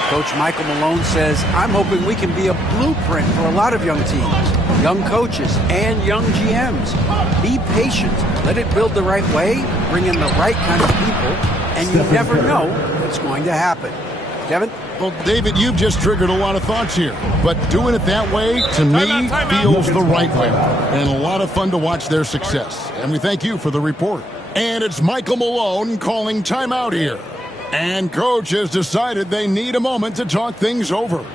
Coach Michael Malone says, I'm hoping we can be a blueprint for a lot of young teams, young coaches, and young GMs. Be patient. Let it build the right way, bring in the right kind of people, and you never know what's going to happen. Kevin? Well, David, you've just triggered a lot of thoughts here. But doing it that way, to me, feels the right way. And a lot of fun to watch their success. And we thank you for the report. And it's Michael Malone calling timeout here. And Coach has decided they need a moment to talk things over.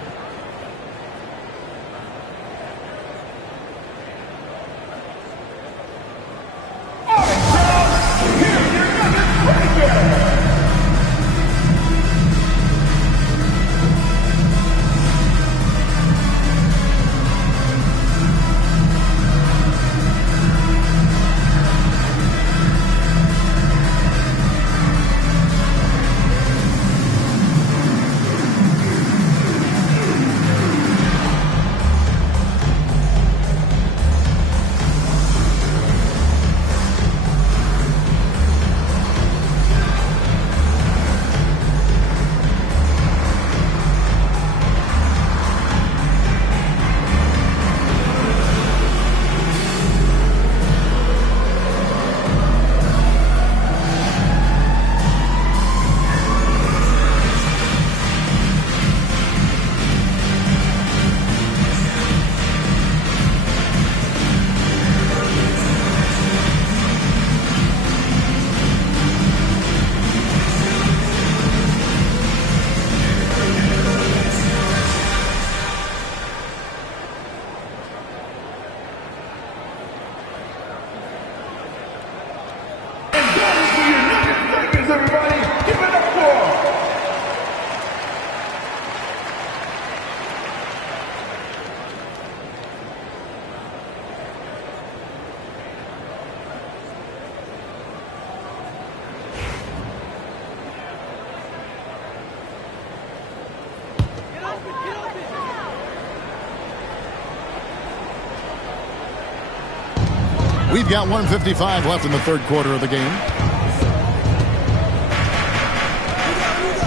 We've got 1:55 left in the third quarter of the game.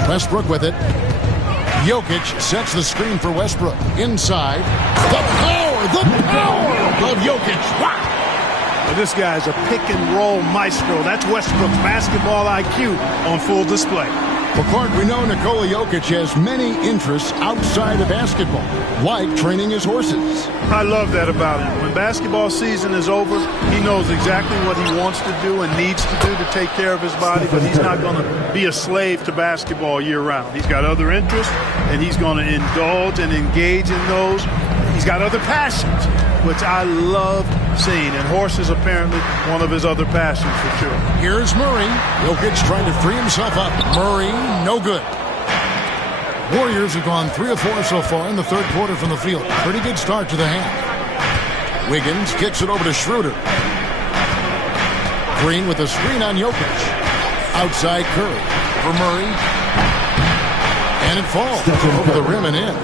Westbrook with it. Jokic sets the screen for Westbrook. Inside. The power of Jokic. Wow. Well, this guy's a pick-and-roll maestro. That's Westbrook's basketball IQ on full display. Well, Clark, we know Nikola Jokic has many interests outside of basketball, like training his horses. I love that about him. When basketball season is over, he knows exactly what he wants to do and needs to do to take care of his body, but he's not going to be a slave to basketball year-round. He's got other interests, and he's going to indulge and engage in those. He's got other passions, which I love seeing, and horses apparently one of his other passions for sure. Here's Murray. Jokic trying to free himself up. Murray, no good. Warriors have gone 3 of 4 so far in the third quarter from the field. Pretty good start to the half. Wiggins kicks it over to Schroeder. Green with a screen on Jokic. Outside Curry for Murray. And it falls over the rim and in.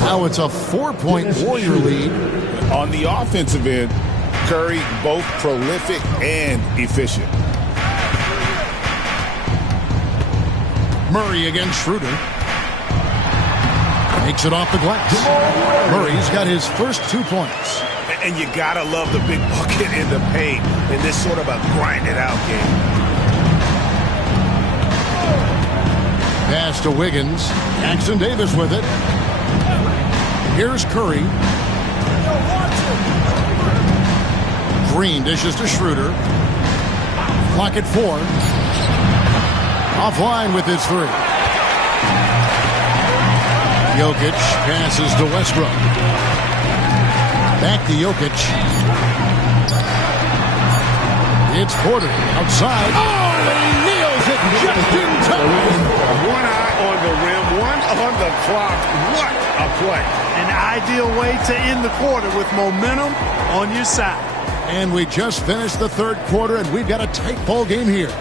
Now it's a 4-point Warrior lead. On the offensive end, Curry both prolific and efficient. Murray against Schroeder. Makes it off the glass. Murray's got his first 2 points. And you gotta love the big bucket in the paint in this sort of a grind-it-out game. Pass to Wiggins. Jackson Davis with it. Here's Curry. Green dishes to Schroeder. Clock at 4. Offline with his 3. Jokic passes to Westbrook. Back to Jokic. It's Porter outside. Oh, and he nails it just in time. One eye on the rim, one on the clock. What a play. An ideal way to end the quarter with momentum on your side. And we just finished the third quarter, and we've got a tight ball game here.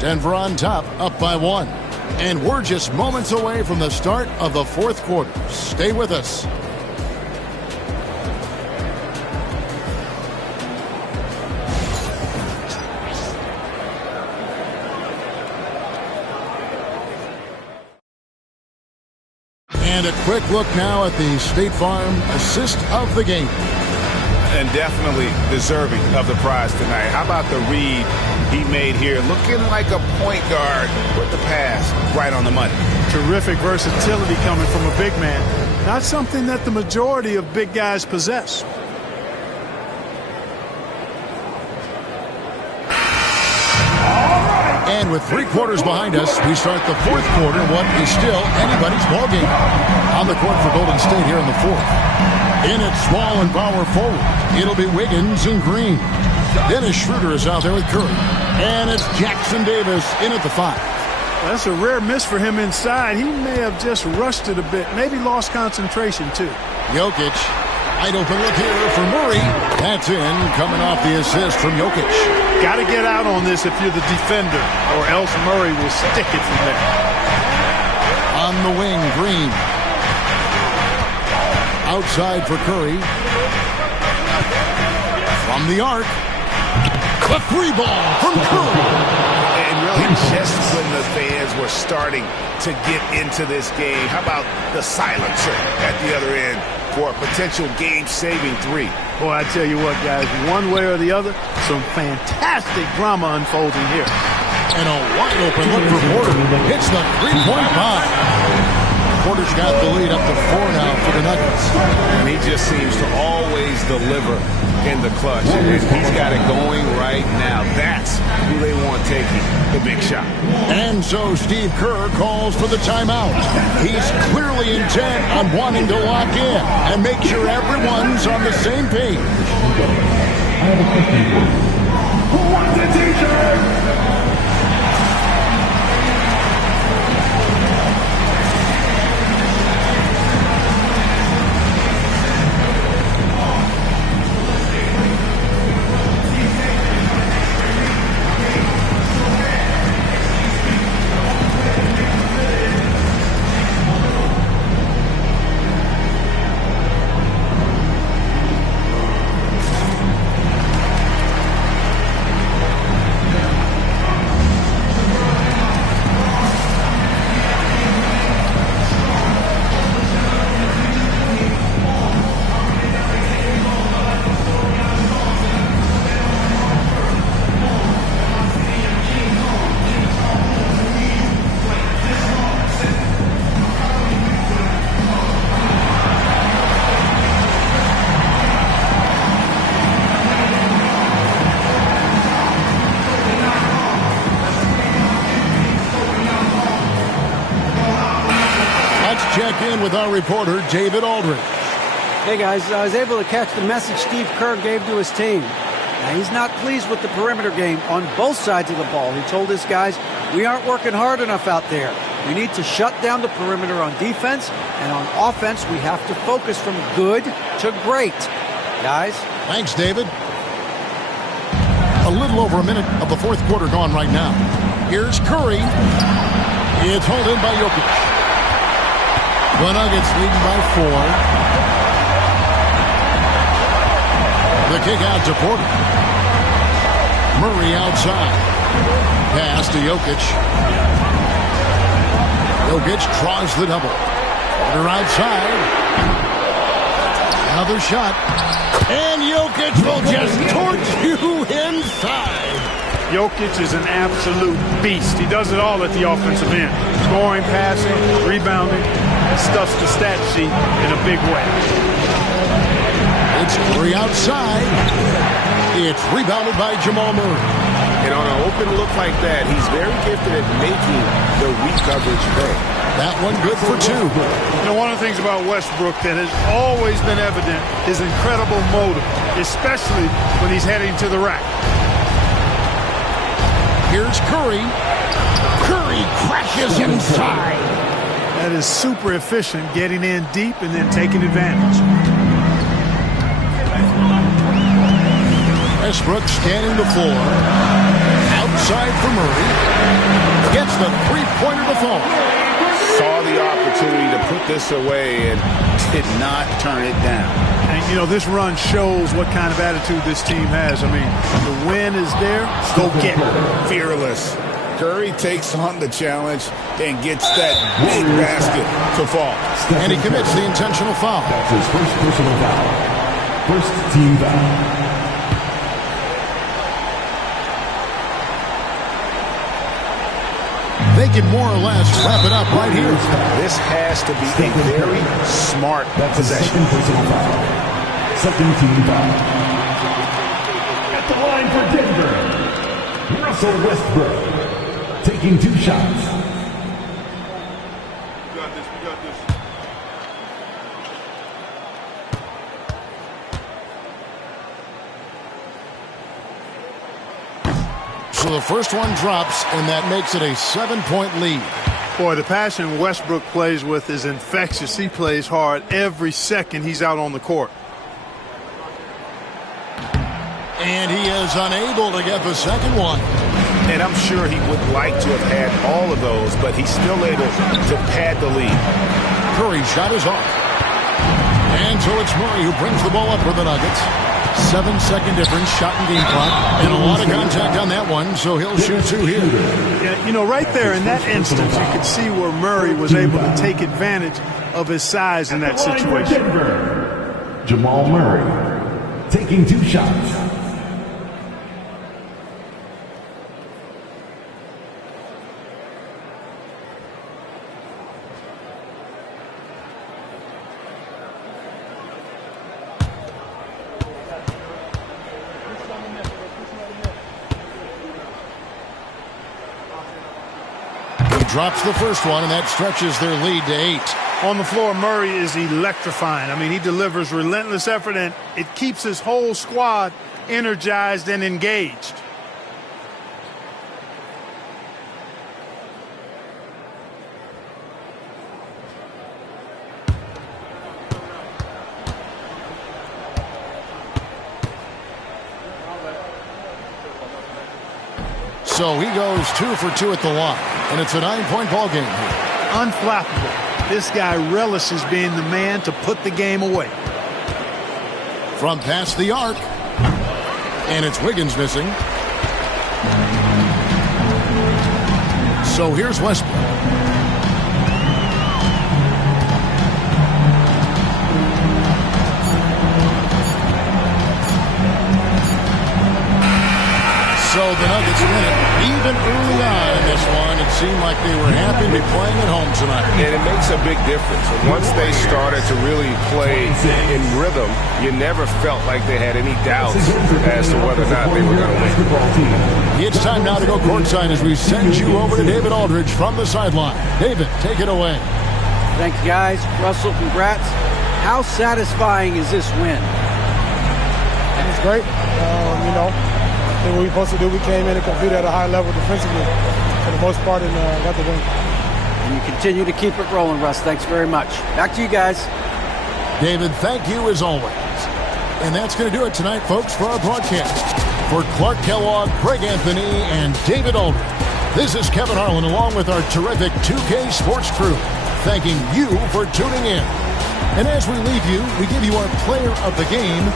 Denver on top, up by 1. And we're just moments away from the start of the fourth quarter. Stay with us. And a quick look now at the State Farm assist of the game. And definitely deserving of the prize tonight. How about the read he made here? Looking like a point guard with the pass right on the money. Terrific versatility coming from a big man. Not something that the majority of big guys possess. And with 3 quarters behind us, we start the fourth quarter, what is still anybody's ballgame. On the court for Golden State here in the fourth. In at small and power forward, it'll be Wiggins and Green. Dennis Schroeder is out there with Curry. And it's Jackson Davis in at the 5. That's a rare miss for him inside. He may have just rushed it a bit, maybe lost concentration too. Jokic, wide open look here for Murray. That's in, coming off the assist from Jokic. Got to get out on this if you're the defender, or else Murray will stick it from there. On the wing, Green. Outside for Curry. From the arc. A 3 ball from Curry. And really just when the fans were starting to get into this game, how about the silencer at the other end for a potential game-saving 3? Boy, I tell you what, guys, one way or the other, some fantastic drama unfolding here. And a wide open look for Porter. Hits the 3-point bomb. Porter's got the lead up to 4 now for the Nuggets. And he just seems to always deliver in the clutch. And he's got it going right now. That's who they want taking the big shot. And so Steve Kerr calls for the timeout. He's clearly intent on wanting to lock in and make sure everyone's on the same page. I have a question for you. Who wants a t-shirt? Let's check in with our reporter, David Aldridge. Hey, guys, I was able to catch the message Steve Kerr gave to his team. Now, he's not pleased with the perimeter game on both sides of the ball. He told his guys, we aren't working hard enough out there. We need to shut down the perimeter on defense, and on offense, we have to focus from good to great. Guys? Thanks, David. A little over a minute of the fourth quarter gone right now. Here's Curry. It's hauled in by Jokic. The Nuggets leading by 4. The kick out to Porter. Murray outside. Pass to Jokic. Jokic draws the double. Porter outside. Another shot. And Jokic will just torch you inside. Jokic is an absolute beast. He does it all at the offensive end. Scoring, passing, rebounding. Stuffs the stat sheet in a big way. It's Curry outside. It's rebounded by Jamal Murray. And on an open look like that, he's very gifted at making the weak coverage pay. That one good for 2. You know, one of the things about Westbrook that has always been evident is incredible motive, especially when he's heading to the rack. Here's Curry. Curry crashes inside. That is super efficient, getting in deep and then taking advantage. Westbrook scanning the floor. Outside for Murray. Gets the three-pointer to fall. Saw the opportunity to put this away and did not turn it down. And, you know, this run shows what kind of attitude this team has. I mean, the win is there. Go get it. Fearless. Curry takes on the challenge and gets that big basket to fall. And he commits the intentional foul. That's his first personal foul. First team foul. They can more or less wrap it up right here. This has to be a very smart possession. Second personal foul. Second team foul. At the line for Denver, Russell Westbrook, taking 2 shots. We got this. So the first one drops, and that makes it a 7-point lead. Boy, the passion Westbrook plays with is infectious. He plays hard every second he's out on the court. And he is unable to get the second one. And I'm sure he would like to have had all of those, but he's still able to pad the lead. Curry's shot is off. And so it's Murray who brings the ball up for the Nuggets. 7-second difference, shot and game clock. And a lot of contact on that one, so he'll shoot 2 here. Yeah, you know, right there in that instance, you could see where Murray was able to take advantage of his size in that situation. Jamal Murray, taking 2 shots. Drops the first one, and that stretches their lead to 8. On the floor, Murray is electrifying. I mean, he delivers relentless effort, and it keeps his whole squad energized and engaged. So he goes 2 for 2 at the line, and it's a 9-point ball game here. Unflappable. This guy relishes being the man to put the game away. From past the arc, and it's Wiggins missing. So here's Westbrook. So the Nuggets win it. Even early on in this one, it seemed like they were happy to be playing at home tonight. And it makes a big difference. Once they started to really play in rhythm, you never felt like they had any doubts as to whether or not they were going to win. It's time now to go courtside as we send you over to David Aldridge from the sideline. David, take it away. Thank you, guys. Russell, congrats. How satisfying is this win? It's great. Did what we were supposed to do. We came in and competed at a high level defensively for the most part and got the win. And you continue to keep it rolling, Russ. Thanks very much. Back to you guys. David, thank you as always. And that's going to do it tonight, folks, for our broadcast. For Clark Kellogg, Greg Anthony, and David Aldridge, this is Kevin Harlan along with our terrific 2K Sports crew, thanking you for tuning in. And as we leave you, we give you our player of the game.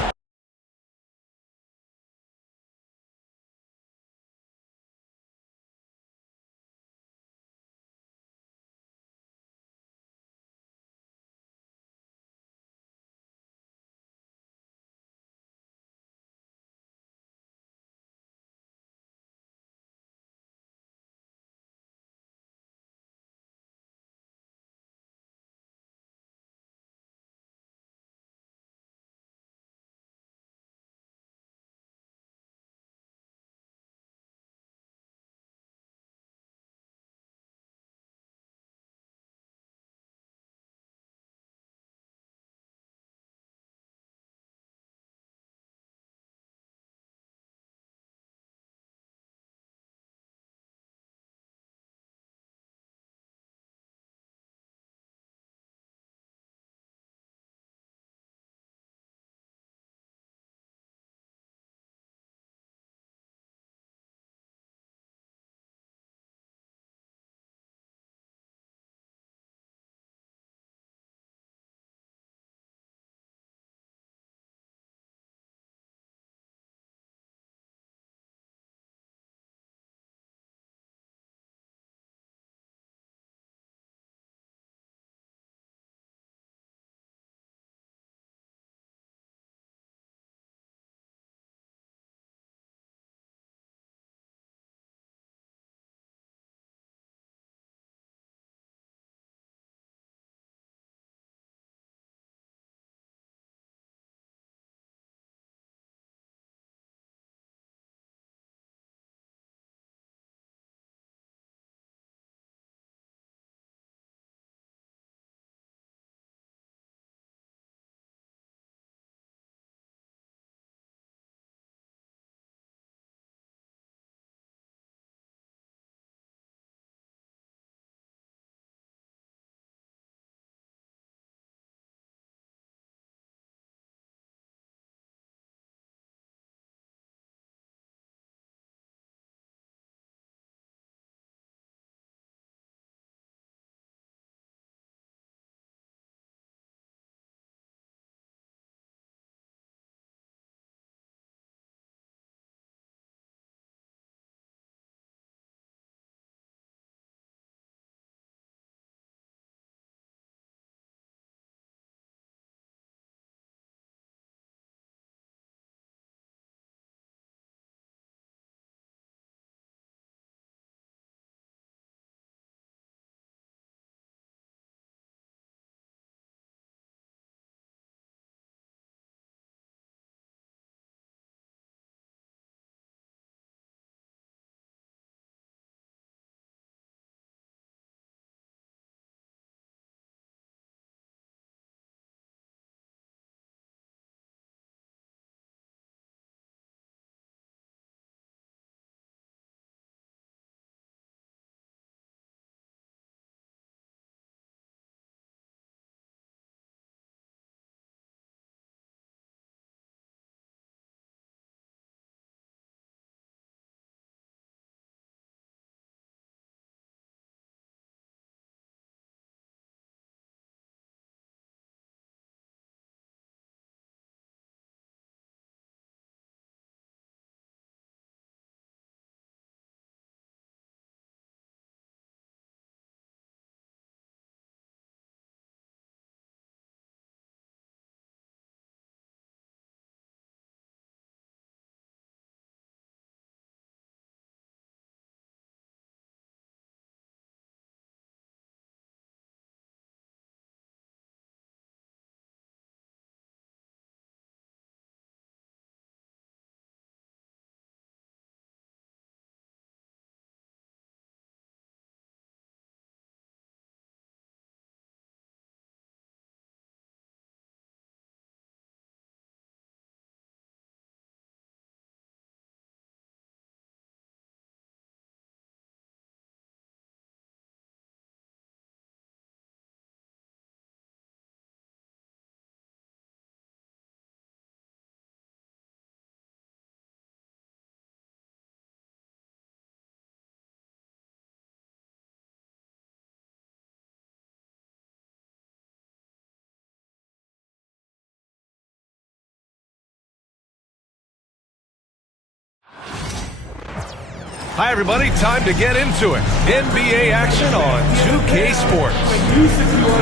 Hi, everybody. Time to get into it. NBA action on 2K Sports.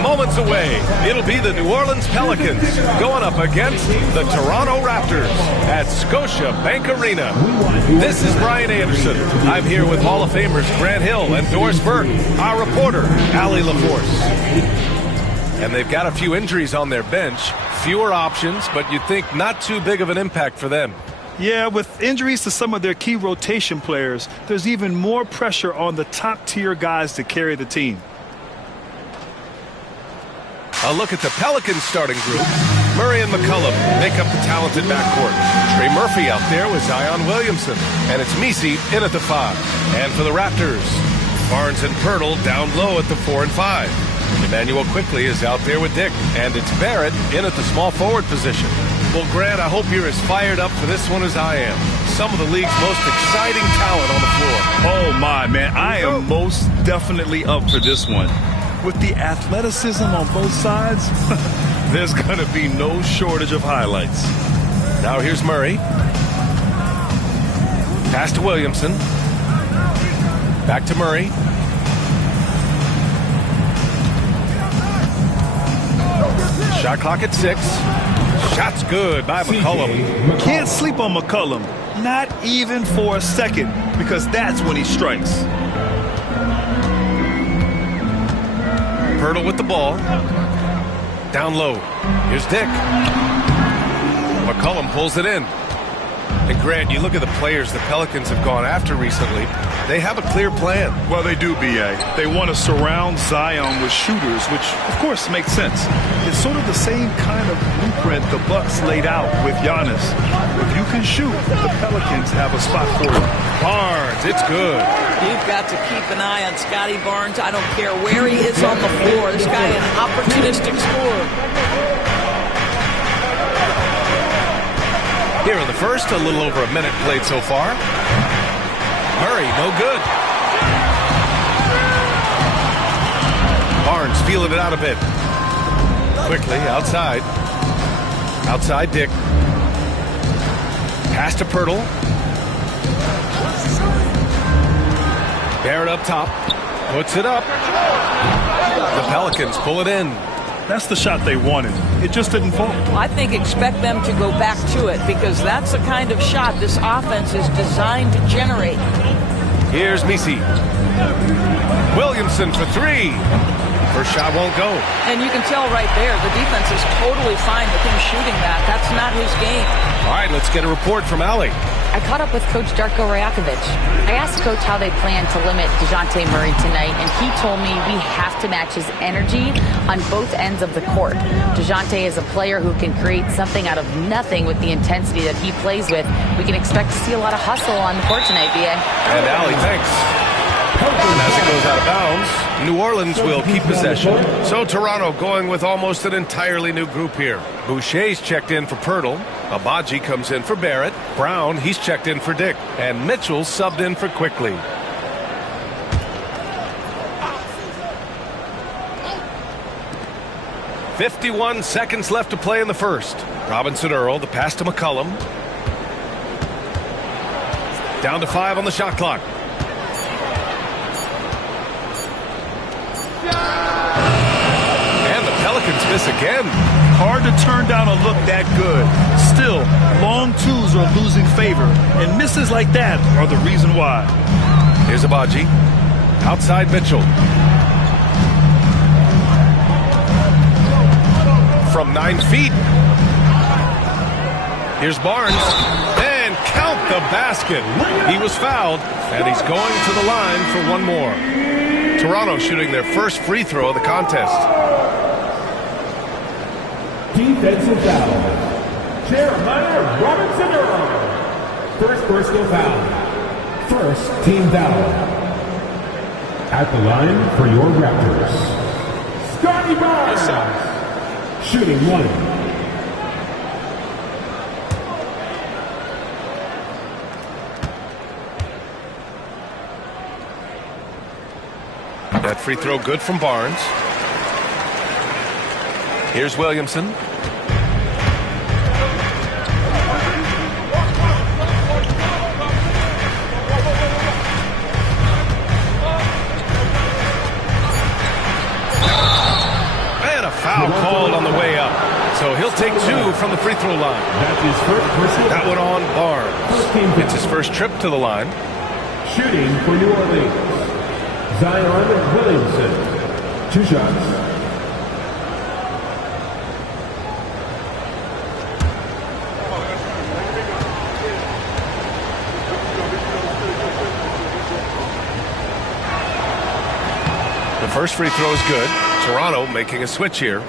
Moments away, it'll be the New Orleans Pelicans going up against the Toronto Raptors at Scotiabank Arena. This is Brian Anderson. I'm here with Hall of Famers Grant Hill and Doris Burke, our reporter, Allie LaForce. And they've got a few injuries on their bench, fewer options, but you'd think not too big of an impact for them. Yeah, with injuries to some of their key rotation players, there's even more pressure on the top-tier guys to carry the team. A look at the Pelicans starting group. Murray and McCollum make up the talented backcourt. Trey Murphy out there with Zion Williamson. And it's Messi in at the 5. And for the Raptors, Barnes and Pirtle down low at the 4 and 5. Emmanuel Quickley is out there with Dick. And it's Barrett in at the small forward position. Well, Grant, I hope you're as fired up for this one as I am. Some of the league's most exciting talent on the floor. Oh, my, man. I am most definitely up for this one. With the athleticism on both sides, there's going to be no shortage of highlights. Now here's Murray. Pass to Williamson. Back to Murray. Shot clock at 6. Shot's good by McCollum. Can't sleep on McCollum, not even for a second, because that's when he strikes. Pirtle with the ball. Down low. Here's Dick. McCollum pulls it in. And Grant, you look at the players the Pelicans have gone after recently. They have a clear plan. Well, they do, B.A. They want to surround Zion with shooters, which, of course, makes sense. It's sort of the same kind of blueprint the Bucks laid out with Giannis. If you can shoot, the Pelicans have a spot for you. Barnes, it's good. You've got to keep an eye on Scotty Barnes. I don't care where he is on the floor. This guy is an opportunistic scorer. Here in the first, a little over a minute played so far. Murray, no good. Barnes feeling it out a bit. Quickly, outside. Outside Dick. Pass to Pirtle. Barrett up top. Puts it up. The Pelicans pull it in. That's the shot they wanted. It just didn't fall. I think expect them to go back to it because that's the kind of shot this offense is designed to generate. Here's Messi. Williamson for 3. First shot won't go. And you can tell right there the defense is totally fine with him shooting that. That's not his game. All right, let's get a report from Allie. I caught up with Coach Darko Rajakovic. I asked Coach how they plan to limit DeJounte Murray tonight, and he told me we have to match his energy on both ends of the court. DeJounte is a player who can create something out of nothing with the intensity that he plays with. We can expect to see a lot of hustle on the court tonight, B.A. And Allie, thanks. And as it goes out of bounds, New Orleans will keep possession. So Toronto going with almost an entirely new group here. Boucher's checked in for Pirtle. Abaji comes in for Barrett. Brown, he's checked in for Dick. And Mitchell subbed in for Quickley. "51 seconds left to play in the first. Robinson Earl, the pass to McCollum. Down to 5 on the shot clock. And the Pelicans miss again. Hard to turn down a look that good. Still, long twos are losing favor, and misses like that are the reason why. Here's Abaji. Outside Mitchell. From 9 feet. Here's Barnes. And count the basket. He was fouled, and he's going to the line for one more. Toronto shooting their first free throw of the contest. Defensive foul. Jeremiah Robinson Earl. First personal foul. First team foul. At the line for your Raptors, Scotty Barnes. Shooting 1. That free throw good from Barnes. Here's Williamson. Foul called on the way up. So he'll take 2 from the free throw line. That one on Barnes. It's his first trip to the line. Shooting for New Orleans, Zion Williamson. 2 shots. The first free throw is good. Toronto making a switch here.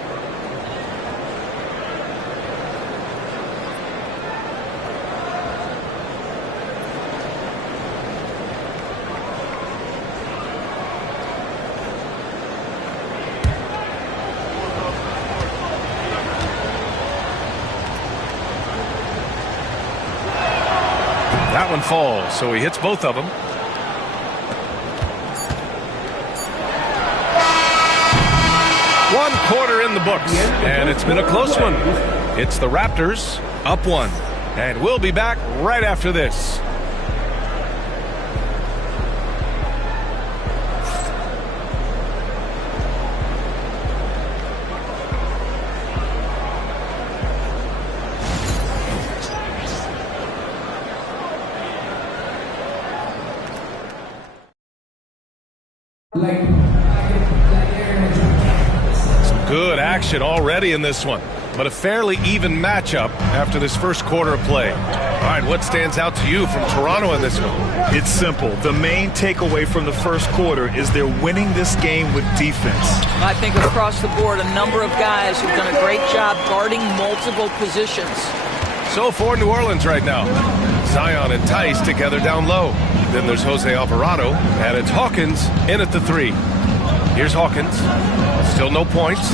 That one falls, so he hits both of them. One quarter in the books, and it's been a close one. It's the Raptors up 1, and we'll be back right after this. Good action already in this one, but a fairly even matchup after this first quarter of play. All right, what stands out to you from Toronto in this one? It's simple. The main takeaway from the first quarter is they're winning this game with defense. I think across the board, a number of guys who've done a great job guarding multiple positions. So for New Orleans right now, Zion and Tice together down low. Then there's Jose Alvarado, and it's Hawkins in at the 3. Here's Hawkins. Still no points.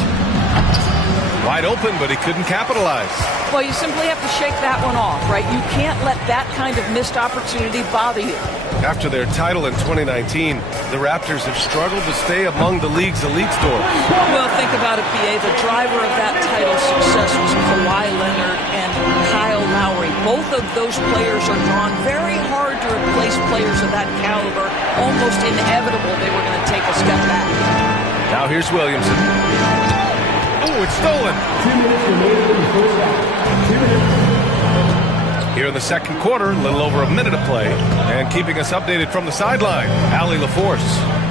Wide open, but he couldn't capitalize. Well, you simply have to shake that one off, right? You can't let that kind of missed opportunity bother you. After their title in 2019, the Raptors have struggled to stay among the league's elite stores. Well, think about it, B.A. The driver of that title success was Kawhi Leonard and Kyle Lowry. Both of those players are gone. Very hard to replace players of that caliber. Almost inevitable they were going to take a step back. Now here's Williamson. Oh, it's stolen. 2 minutes remaining in the first half. 2 minutes. Here in the second quarter, a little over a minute of play. And keeping us updated from the sideline, Allie LaForce.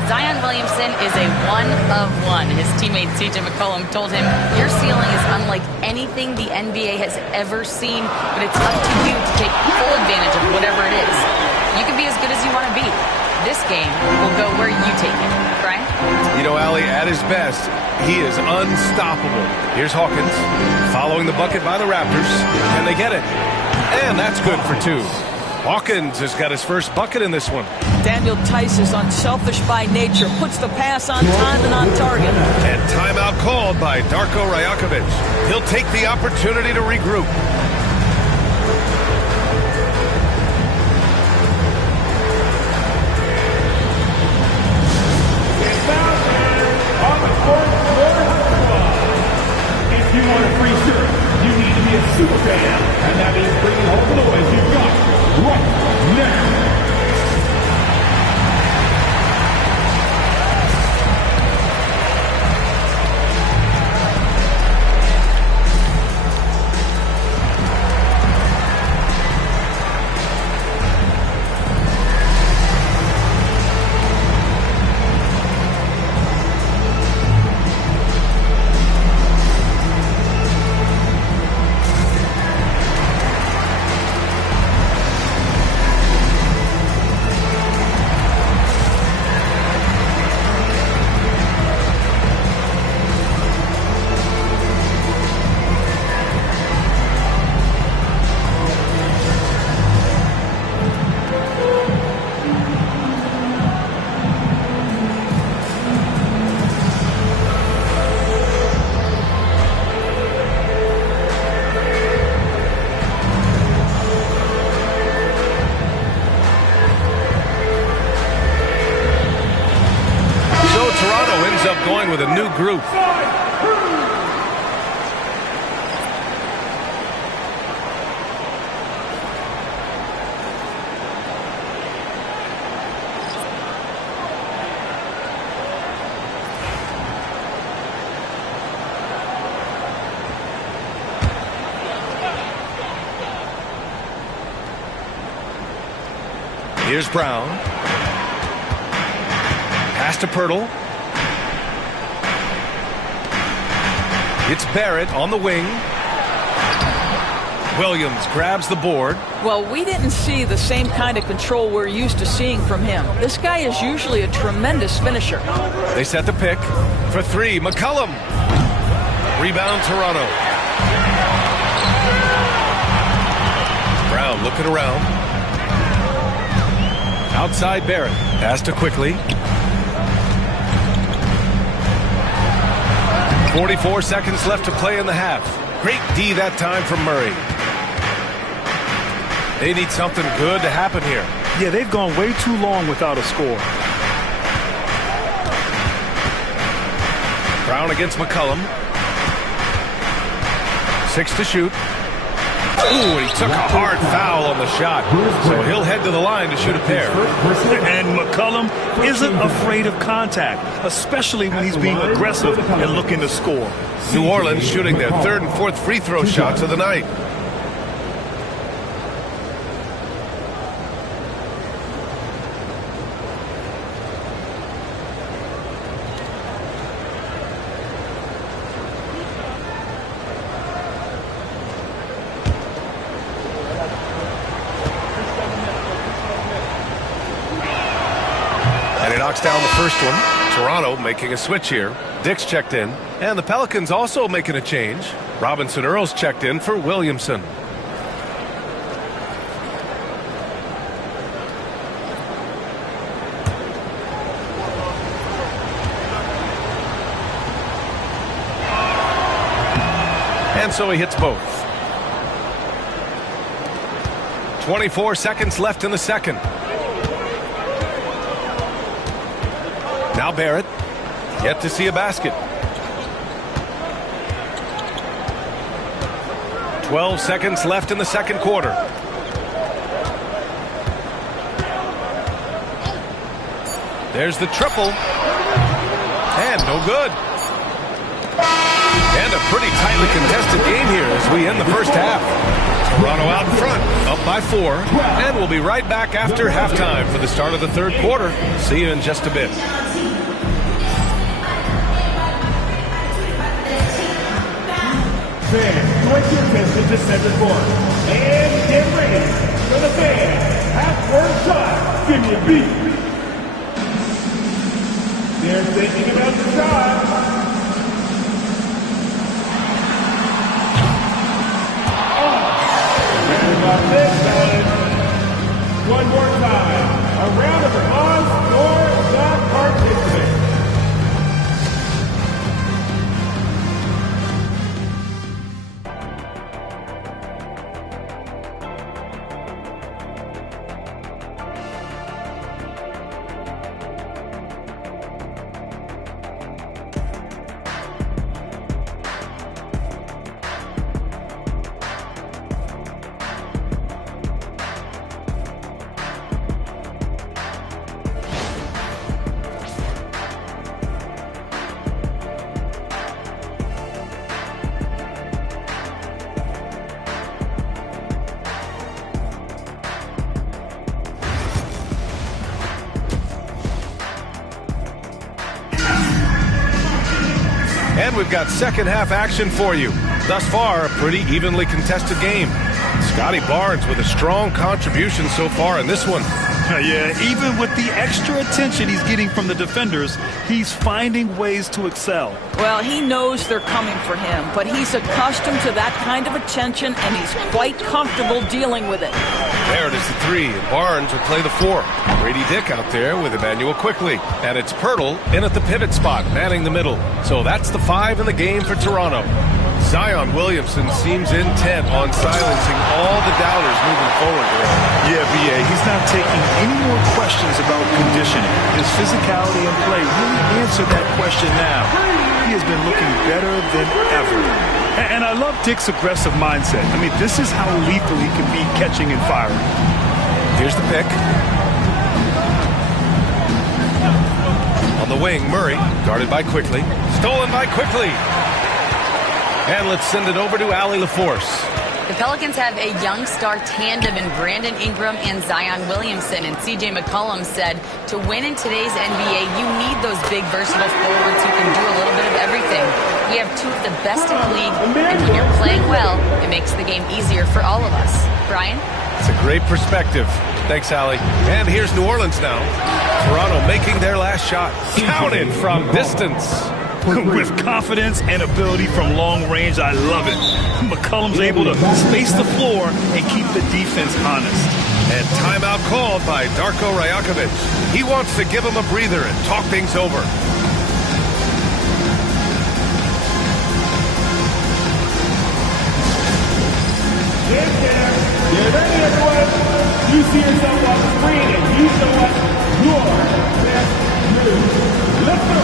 Zion Williamson is a 1 of 1. His teammate C.J. McCollum told him, your ceiling is unlike anything the NBA has ever seen, but it's up to you to take full advantage of whatever it is. You can be as good as you want to be. This game will go where you take it. Brian? You know, Allie, at his best, he is unstoppable. Here's Hawkins following the bucket by the Raptors, and they get it. And that's good for 2. Hawkins has got his first bucket in this one. Daniel Tice is unselfish by nature, puts the pass on time and on target. And timeout called by Darko Rajakovic. He'll take the opportunity to regroup. If you want a free shirt, you need to be a super fan, and that means bringing home the boys you've got right now. Going with a new group. Here's Brown. Pass to Pirtle. It's Barrett on the wing. Williams grabs the board. Well, we didn't see the same kind of control we're used to seeing from him. This guy is usually a tremendous finisher. They set the pick for three. McCollum. Rebound, Toronto. Brown looking around. Outside Barrett. Pass to Quickly. 44 seconds left to play in the half. Great D that time from Murray. They need something good to happen here. Yeah, they've gone way too long without a score. Brown against McCollum. 6 to shoot. Ooh, he took a hard foul on the shot. So he'll head to the line to shoot a pair. And McCollum isn't afraid of contact, especially when he's being aggressive and looking to score. New Orleans shooting their third and fourth free throw shots of the night. Knocks down the first one. Toronto making a switch here. Dix checked in. And the Pelicans also making a change. Robinson Earls checked in for Williamson. And so he hits both. 24 seconds left in the second. Now Barrett, yet to see a basket. 12 seconds left in the second quarter. There's the triple. And no good. And a pretty tightly contested game here as we end the first half. Toronto out in front, up by 4. And we'll be right back after halftime for the start of the third quarter. See you in just a bit. Fans, join your attention to center court. And get ready for the fans. Half-court shot. Give me a beat. They're thinking about the shot. About this time. One more time. A round of applause for the participants. And we've got second half action for you. Thus far, a pretty evenly contested game. Scotty Barnes with a strong contribution so far in this one. Yeah, even with the extra attention he's getting from the defenders, he's finding ways to excel. Well, he knows they're coming for him, but he's accustomed to that kind of attention, and he's quite comfortable dealing with it. There it is, the 3, and Barnes will play the 4. Brady Dick out there with Emmanuel Quickly. And it's Pirtle in at the pivot spot, manning the middle. So that's the 5 in the game for Toronto. Zion Williamson seems intent on silencing all the doubters moving forward. Yeah, B.A., he's not taking any more questions about conditioning. His physicality and play really answer that question now. He has been looking better than ever. And I love Dick's aggressive mindset. I mean, this is how lethal he can be catching and firing. Here's the pick. On the wing, Murray, guarded by Quickly. Stolen by Quickly. And let's send it over to Allie LaForce. The Pelicans have a young star tandem in Brandon Ingram and Zion Williamson. And C.J. McCollum said to win in today's NBA, you need those big, versatile forwards who can do a little bit of everything. We have two of the best in the league, and when you're playing well, it makes the game easier for all of us. Brian? It's a great perspective. Thanks, Allie. And here's New Orleans now. Toronto making their last shot. Counted from distance. With confidence and ability from long range, I love it. McCollum's able to space the floor and keep the defense honest. And timeout called by Darko Rajakovic. He wants to give him a breather and talk things over. Get ready, everyone. You see yourself on the screen and you show us your best move. Let's go.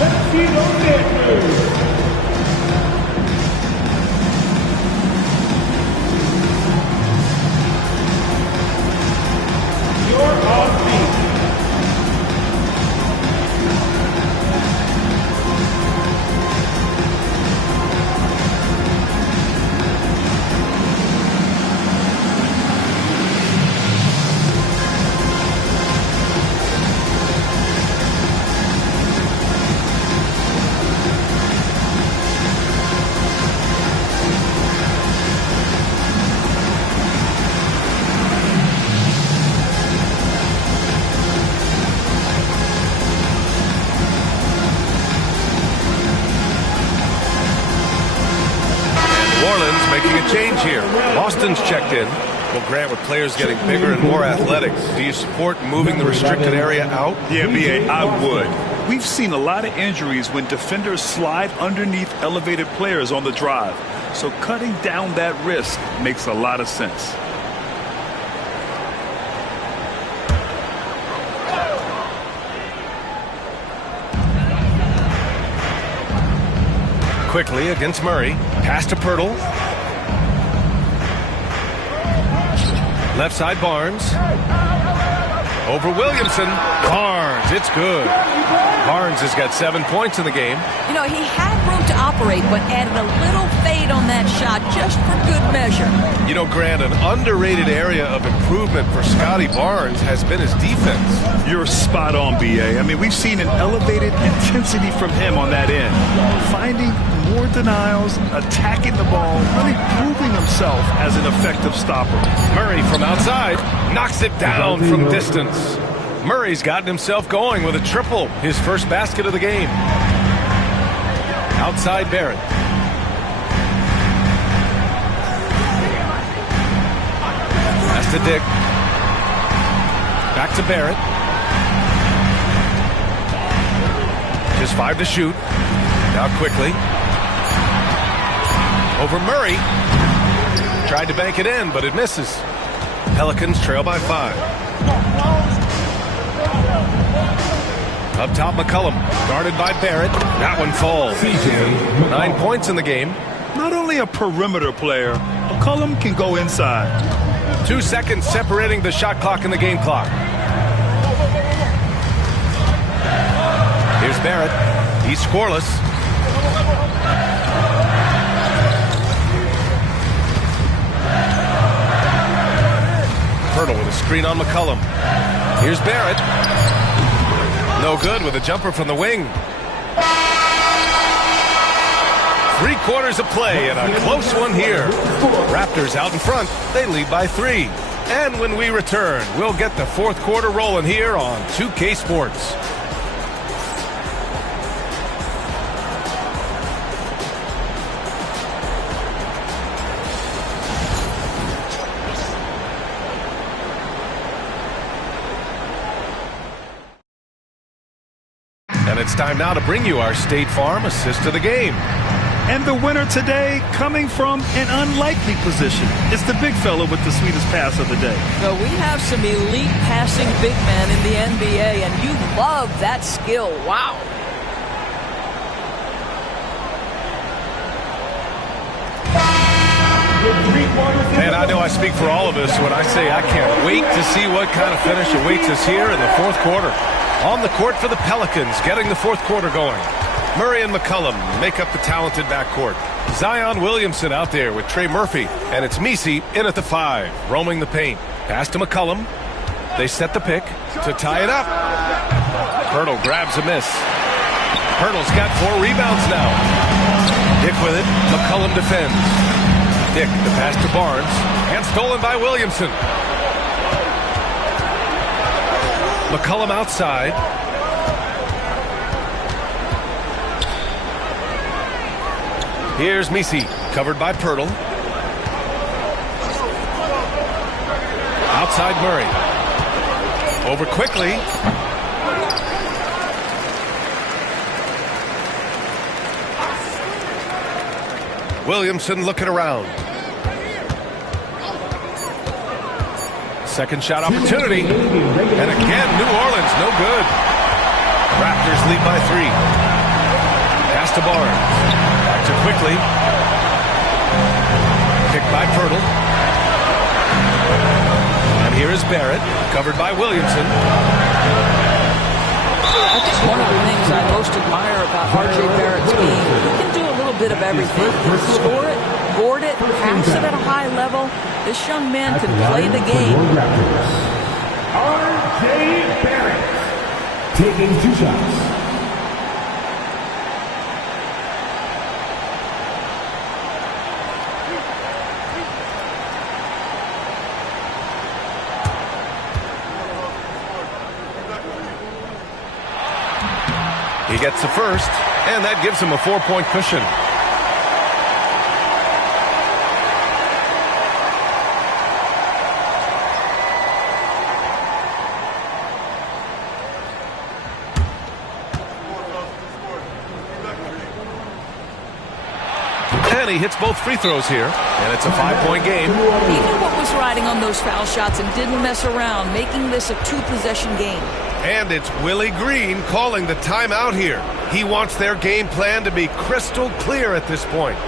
Let's see those dance moves. You're off beat. Making a change here. Boston's checked in. Well, Grant, with players getting bigger and more athletic, do you support moving the restricted area out? Yeah, B.A., I would. We've seen a lot of injuries when defenders slide underneath elevated players on the drive. So cutting down that risk makes a lot of sense. Quickly against Murray. Pass to Pirtle. Left side Barnes. Over Williamson. Barnes, it's good. Barnes has got 7 points in the game. You know, he had room to operate, but added a little fade on that shot just for good measure. You know, Grant, an underrated area of improvement for Scotty Barnes has been his defense. You're spot on, B.A. I mean, we've seen an elevated intensity from him on that end. Finding more denials, attacking the ball, really proving himself as an effective stopper. Murray from outside knocks it down from distance. Murray's gotten himself going with a triple, his first basket of the game. Outside Barrett. Pass to Dick. Back to Barrett. Just 5 to shoot. Now quickly. Over Murray. Tried to bank it in, but it misses. Pelicans trail by 5. Up top, McCollum, guarded by Barrett. That one falls. 9 points in the game. Not only a perimeter player, McCollum can go inside. 2 seconds separating the shot clock and the game clock. Here's Barrett. He's scoreless. Pirtle with a screen on McCollum. Here's Barrett. No good with a jumper from the wing. 3 quarters of play and a close one here. Raptors out in front. They lead by 3. And when we return, we'll get the 4th quarter rolling here on 2K Sports. And it's time now to bring you our State Farm assist of the game. And the winner today coming from an unlikely position. It's the big fella with the sweetest pass of the day. So we have some elite passing big men in the NBA, and you love that skill. Wow. And I know I speak for all of us when I say I can't wait to see what kind of finish awaits us here in the fourth quarter. On the court for the Pelicans, getting the fourth quarter going. Murray and McCollum make up the talented backcourt. Zion Williamson out there with Trey Murphy, and it's Messi in at the 5, roaming the paint. Pass to McCollum. They set the pick to tie it up. Pirtle grabs a miss. Pirtle's got 4 rebounds now. Dick with it. McCollum defends. Dick, the pass to Barnes, and stolen by Williamson. McCollum outside. Here's Messi, covered by Pirtle. Outside Murray. Over quickly. Williamson looking around. Second shot opportunity. And again, New Orleans, no good. Raptors lead by 3. Pass to Barnes. Back to quickly. Picked by Pirtle. And here is Barrett, covered by Williamson. I think one of the things I most admire about R.J. Barrett's game, he can do a little bit of everything. He can score it, board it, pass it at a high level. This young man can play the game. R.J. Barrett taking 2 shots. He gets the first, and that gives him a 4-point cushion. And he hits both free throws here, and it's a 5-point game. He knew what was riding on those foul shots and didn't mess around, making this a 2-possession game. And it's Willie Green calling the timeout here. He wants their game plan to be crystal clear at this point.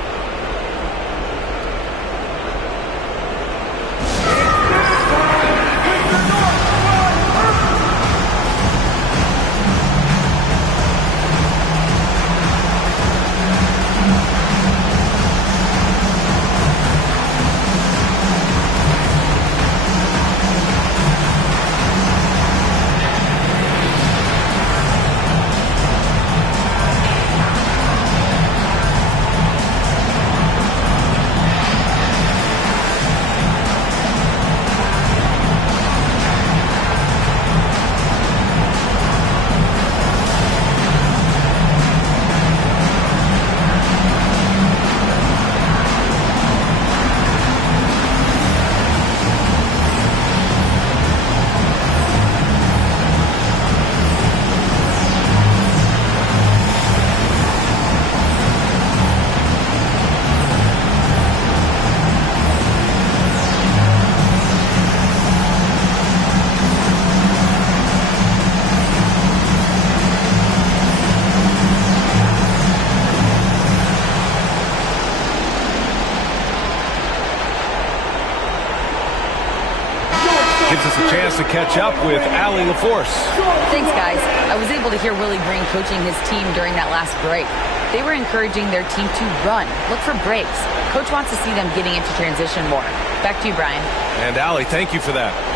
Gives us a chance to catch up with Allie LaForce. Thanks, guys. I was able to hear Willie Green coaching his team during that last break. They were encouraging their team to run, look for breaks. Coach wants to see them getting into transition more. Back to you, Brian. And Allie, thank you for that.